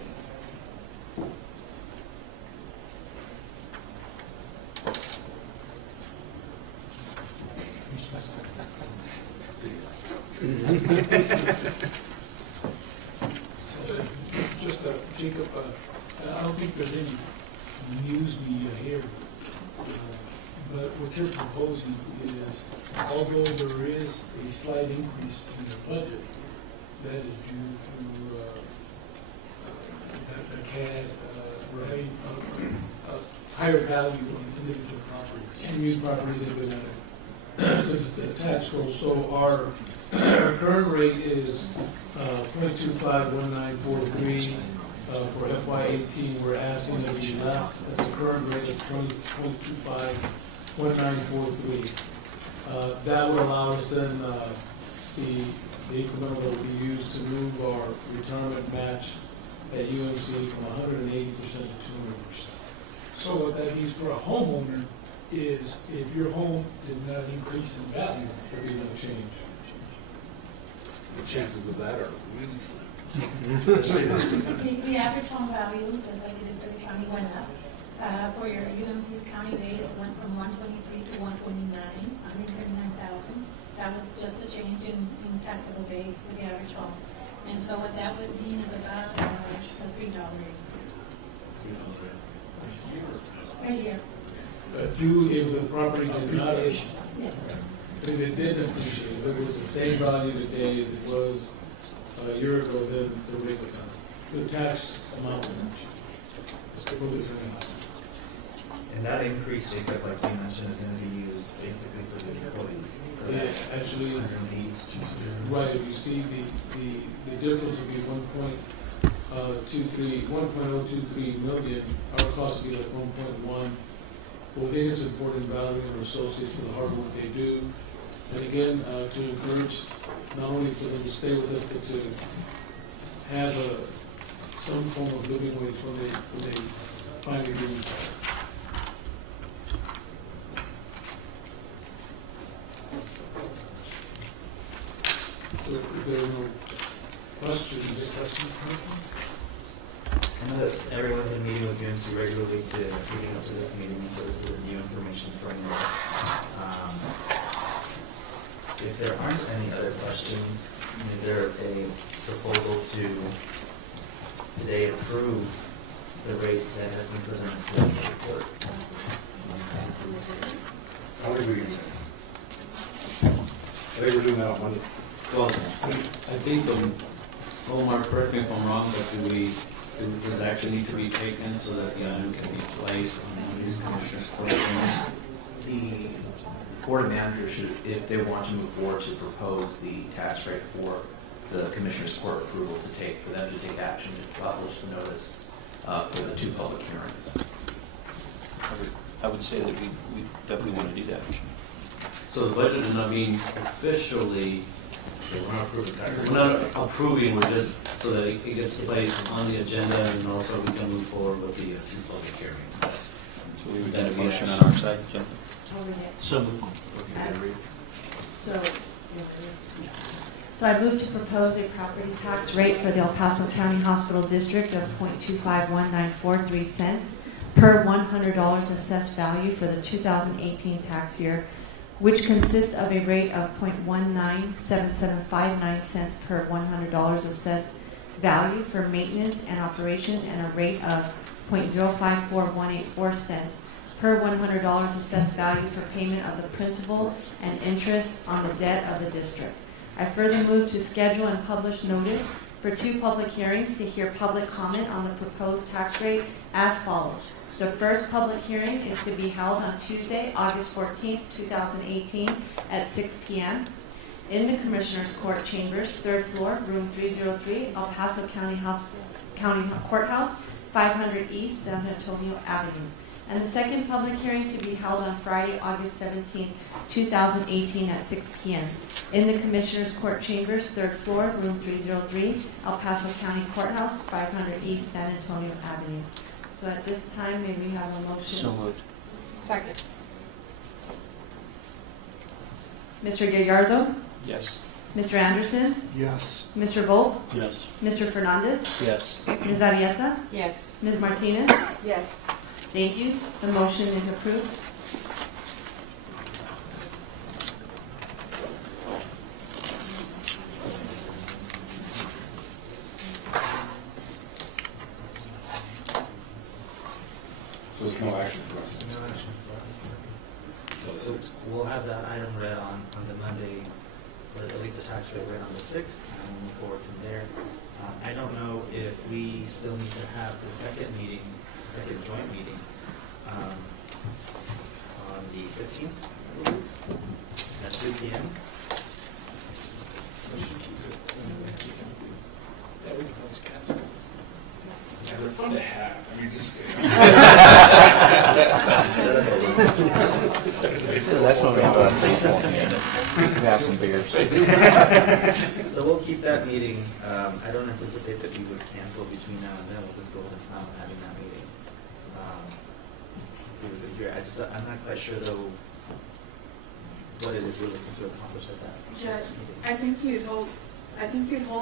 Just Jacob, I don't think there's any news media here, but what you're proposing is, although there is a slight increase in the budget, that is due to the CAD, we're having a higher value on individual properties. And used properties have been at a tax roll. So our current rate is 0.251943. For FY18, we're asking that we left at the current rate of 0.251943. That would allow us then the increment will be used to move our retirement match at UMC from 180% to 200%. So what that means for a homeowner is if your home did not increase in value, there'd be no change. The chances of that are really slim. The average home value, just like it did for the county, went up. For your UMC's county base, it went from 123 to 129, 139,000. That was just a change in taxable base for the average home. And so what that would mean is about a $3 increase a year. If the property did not issue, Yes. if it did appreciate, if it was the same value today as it was a year ago, then the rate would come. The tax amount would not change. And that increase, Jacob, like you mentioned, is going to be used basically for the employees. Yeah, actually, right, if you see the difference would be 1.023 million, our cost would be like 1.1. Well, I think it's important value our associates for the hard work they do. And again, to encourage not only for them to stay with us, but to have some form of living wage when they finally do retire. So if there are no questions, I know that everyone's been meeting with UMC regularly leading up to this meeting, so this is new information from us. If there aren't any other questions, is there a proposal to today approve the rate that has been presented to the report? How are we going to do that? I think we're doing that on Monday. Well, I think, Omar, correct me if I'm wrong, but does action need to be taken so that the item can be placed on one of these commissioners' court hearings? The board manager should, if they want to move forward to propose the tax rate for the commissioner's court approval to take, for them to take action to publish the notice for the 2 public hearings. I would say that we definitely want to do that. So the budget is not being officially, we're not approving, we're just so that it gets placed on the agenda and also we can move forward with the 2 public hearings. So we would get a motion on our side, Jennifer? So moved. So I move to propose a property tax rate for the El Paso County Hospital District of .25194.3 per $100 assessed value for the 2018 tax year, which consists of a rate of .197759 per $100 assessed value for maintenance and operations, and a rate of .054184 per $100 assessed value for payment of the principal and interest on the debt of the district. I further move to schedule and publish notice for 2 public hearings to hear public comment on the proposed tax rate as follows. The first public hearing is to be held on Tuesday, August 14th, 2018 at 6 p.m. in the Commissioner's Court Chambers, 3rd floor, room 303, El Paso County Courthouse, 500 East San Antonio Avenue. And the second public hearing to be held on Friday, August 17th, 2018 at 6 p.m. in the Commissioner's Court Chambers, 3rd floor, room 303, El Paso County Courthouse, 500 East San Antonio Avenue. So at this time, may we have a motion? So moved. Second. Mr. Gallardo? Yes. Mr. Anderson? Yes. Mr. Volk? Yes. Mr. Fernandez? Yes. Ms. Arieta? Yes. Ms. Martinez? Yes. Thank you. The motion is approved. So there's no action for us. No action for us. So We'll have that item read on the Monday, or at least the tax rate read on the 6th, and we'll move forward from there. I don't know if we still need to have the second joint meeting on the 15th, at 2 p.m. Yeah, we can always cancel. Yeah, they're fun to have. I mean, just. That's what we have some beers. So we'll keep that meeting. I don't anticipate that we would cancel between now and then. We'll just go with the plan of having that meeting. I'm not quite sure though what it is we're looking to accomplish at that. Judge, I think you'd hold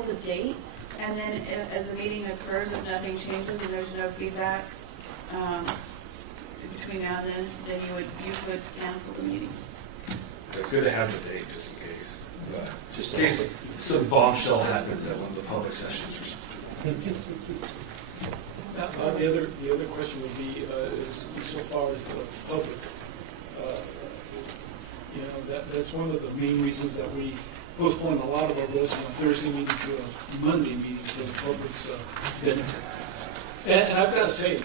the date, and then as the meeting occurs, if nothing changes and there's no feedback between now and then you could cancel the meeting. It's good to have the date just in case. Just in case some bombshell happens at one of the public sessions or something. The other question would be, is so far as the public, that's one of the main reasons that we postpone a lot of our votes from a Thursday meeting to a Monday meeting for the public's benefit. And I've got to say,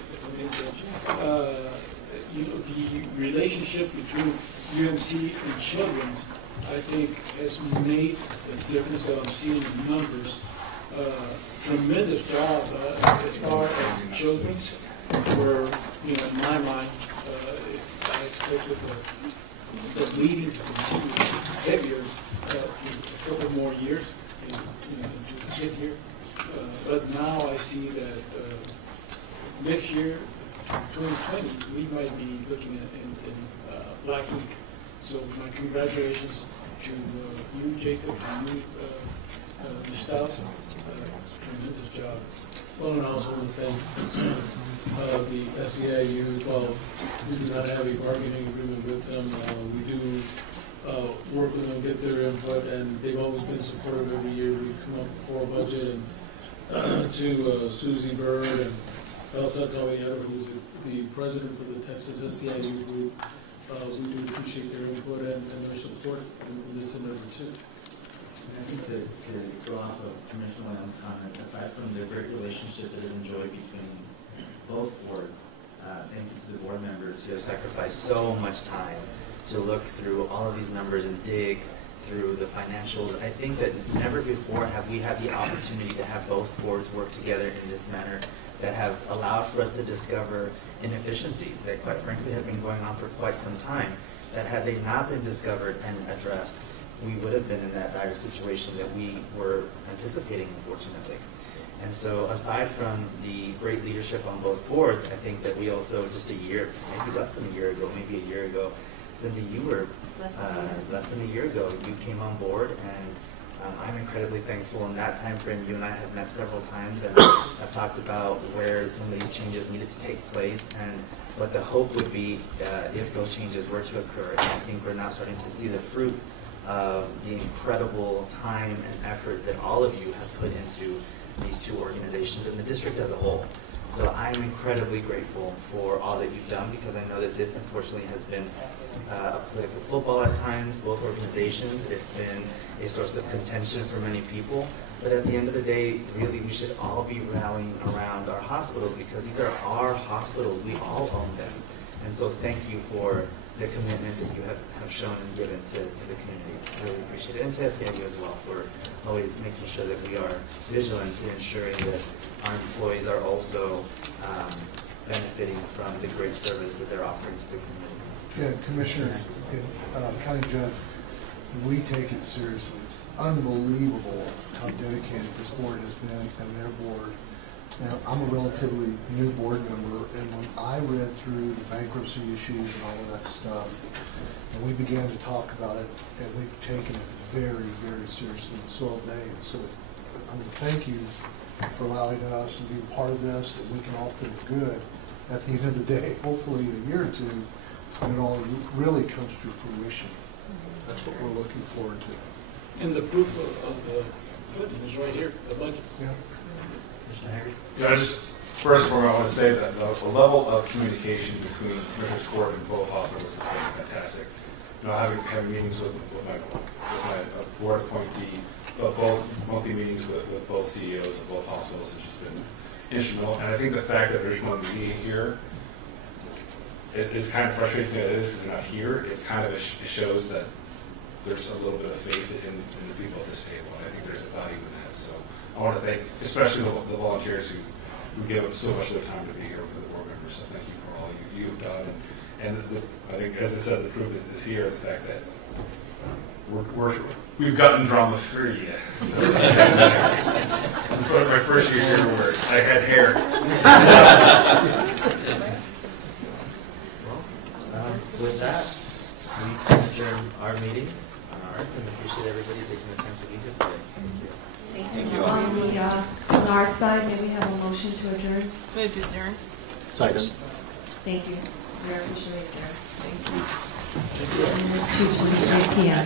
the relationship between UMC and Children's, I think, has made a difference that I'm seeing in numbers. Tremendous job as far as Children's, where, in my mind, I expected the bleeding to continue heavier for a couple more years into the 5th year. But now I see that next year, 2020, we might be looking at in black ink. So my congratulations to you, Jacob, and you, Gustavo. Tremendous job. Well, and I also want to thank the SEIU. Well, we do not have a bargaining agreement with them. We do work with them, get their input, and they've always been supportive every year. We come up for a budget, and to Susie Bird and El Santoviano, who's the president for the Texas SEIU group, we do appreciate their input and their support in this endeavor too. I think to go off of Commissioner Williams' comment, aside from the great relationship that is enjoyed between both boards, thank you to the board members who have sacrificed so much time to look through all of these numbers and dig through the financials. I think that never before have we had the opportunity to have both boards work together in this manner that have allowed for us to discover inefficiencies that quite frankly have been going on for quite some time, that had they not been discovered and addressed, we would have been in that dire situation that we were anticipating, unfortunately. And so aside from the great leadership on both boards, I think that we also, just a year, maybe less than a year ago, maybe a year ago, Cindy, you were less than a year ago, you came on board, and I'm incredibly thankful. In that time frame, you and I have met several times and have talked about where some of these changes needed to take place and what the hope would be if those changes were to occur. And I think we're now starting to see the fruits of the incredible time and effort that all of you have put into these two organizations and the district as a whole. So I'm incredibly grateful for all that you've done, because I know that this unfortunately has been a political football at times, both organizations. It's been a source of contention for many people. But at the end of the day, really, we should all be rallying around our hospitals, because these are our hospitals. We all own them. And so thank you for the commitment that you have shown and given to the community. I really appreciate it. And to SAU as well for always making sure that we are vigilant in ensuring that our employees are also benefiting from the great service that they're offering to the community. Yeah, Commissioner, County Judge, we take it seriously. It's unbelievable how dedicated this board has been and their board. Now, I'm a relatively new board member, and when I read through the bankruptcy issues and all of that stuff, and we began to talk about it, and we've taken it very, very seriously, and so have they. And so thank you for allowing us to be part of this, and we can all feel good at the end of the day, hopefully in a year or two, when it all really comes to fruition. That's what we're looking forward to. And the proof of the pudding is right here, the budget. Yeah. Yeah, first of all, I want to say that the level of communication between Commissioners Court and both hospitals has been fantastic. You know, having meetings with my board appointee, but both monthly meetings with both CEOs of both hospitals has just been instrumental. And I think the fact that there's one meeting here, it's kind of frustrating that it is because they're not here. It's kind of it shows that there's a little bit of faith in the people at this table, and I think there's a value in that. So I want to thank especially the volunteers who give up so much of their time to be here with the board members. So thank you for all you've done. And I think, as I said, the proof is here, the fact that we've gotten drama free. So my first year here where I had hair. With that, we can adjourn our meeting on our end, and appreciate everybody taking the time to be here today. Thank you. Thank you. On our side, may we have a motion to adjourn? Move to adjourn. Second. Thank you. We are officially adjourned. Thank you. And it's 2:23 p.m.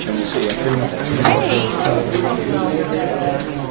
Can you see it? Hey.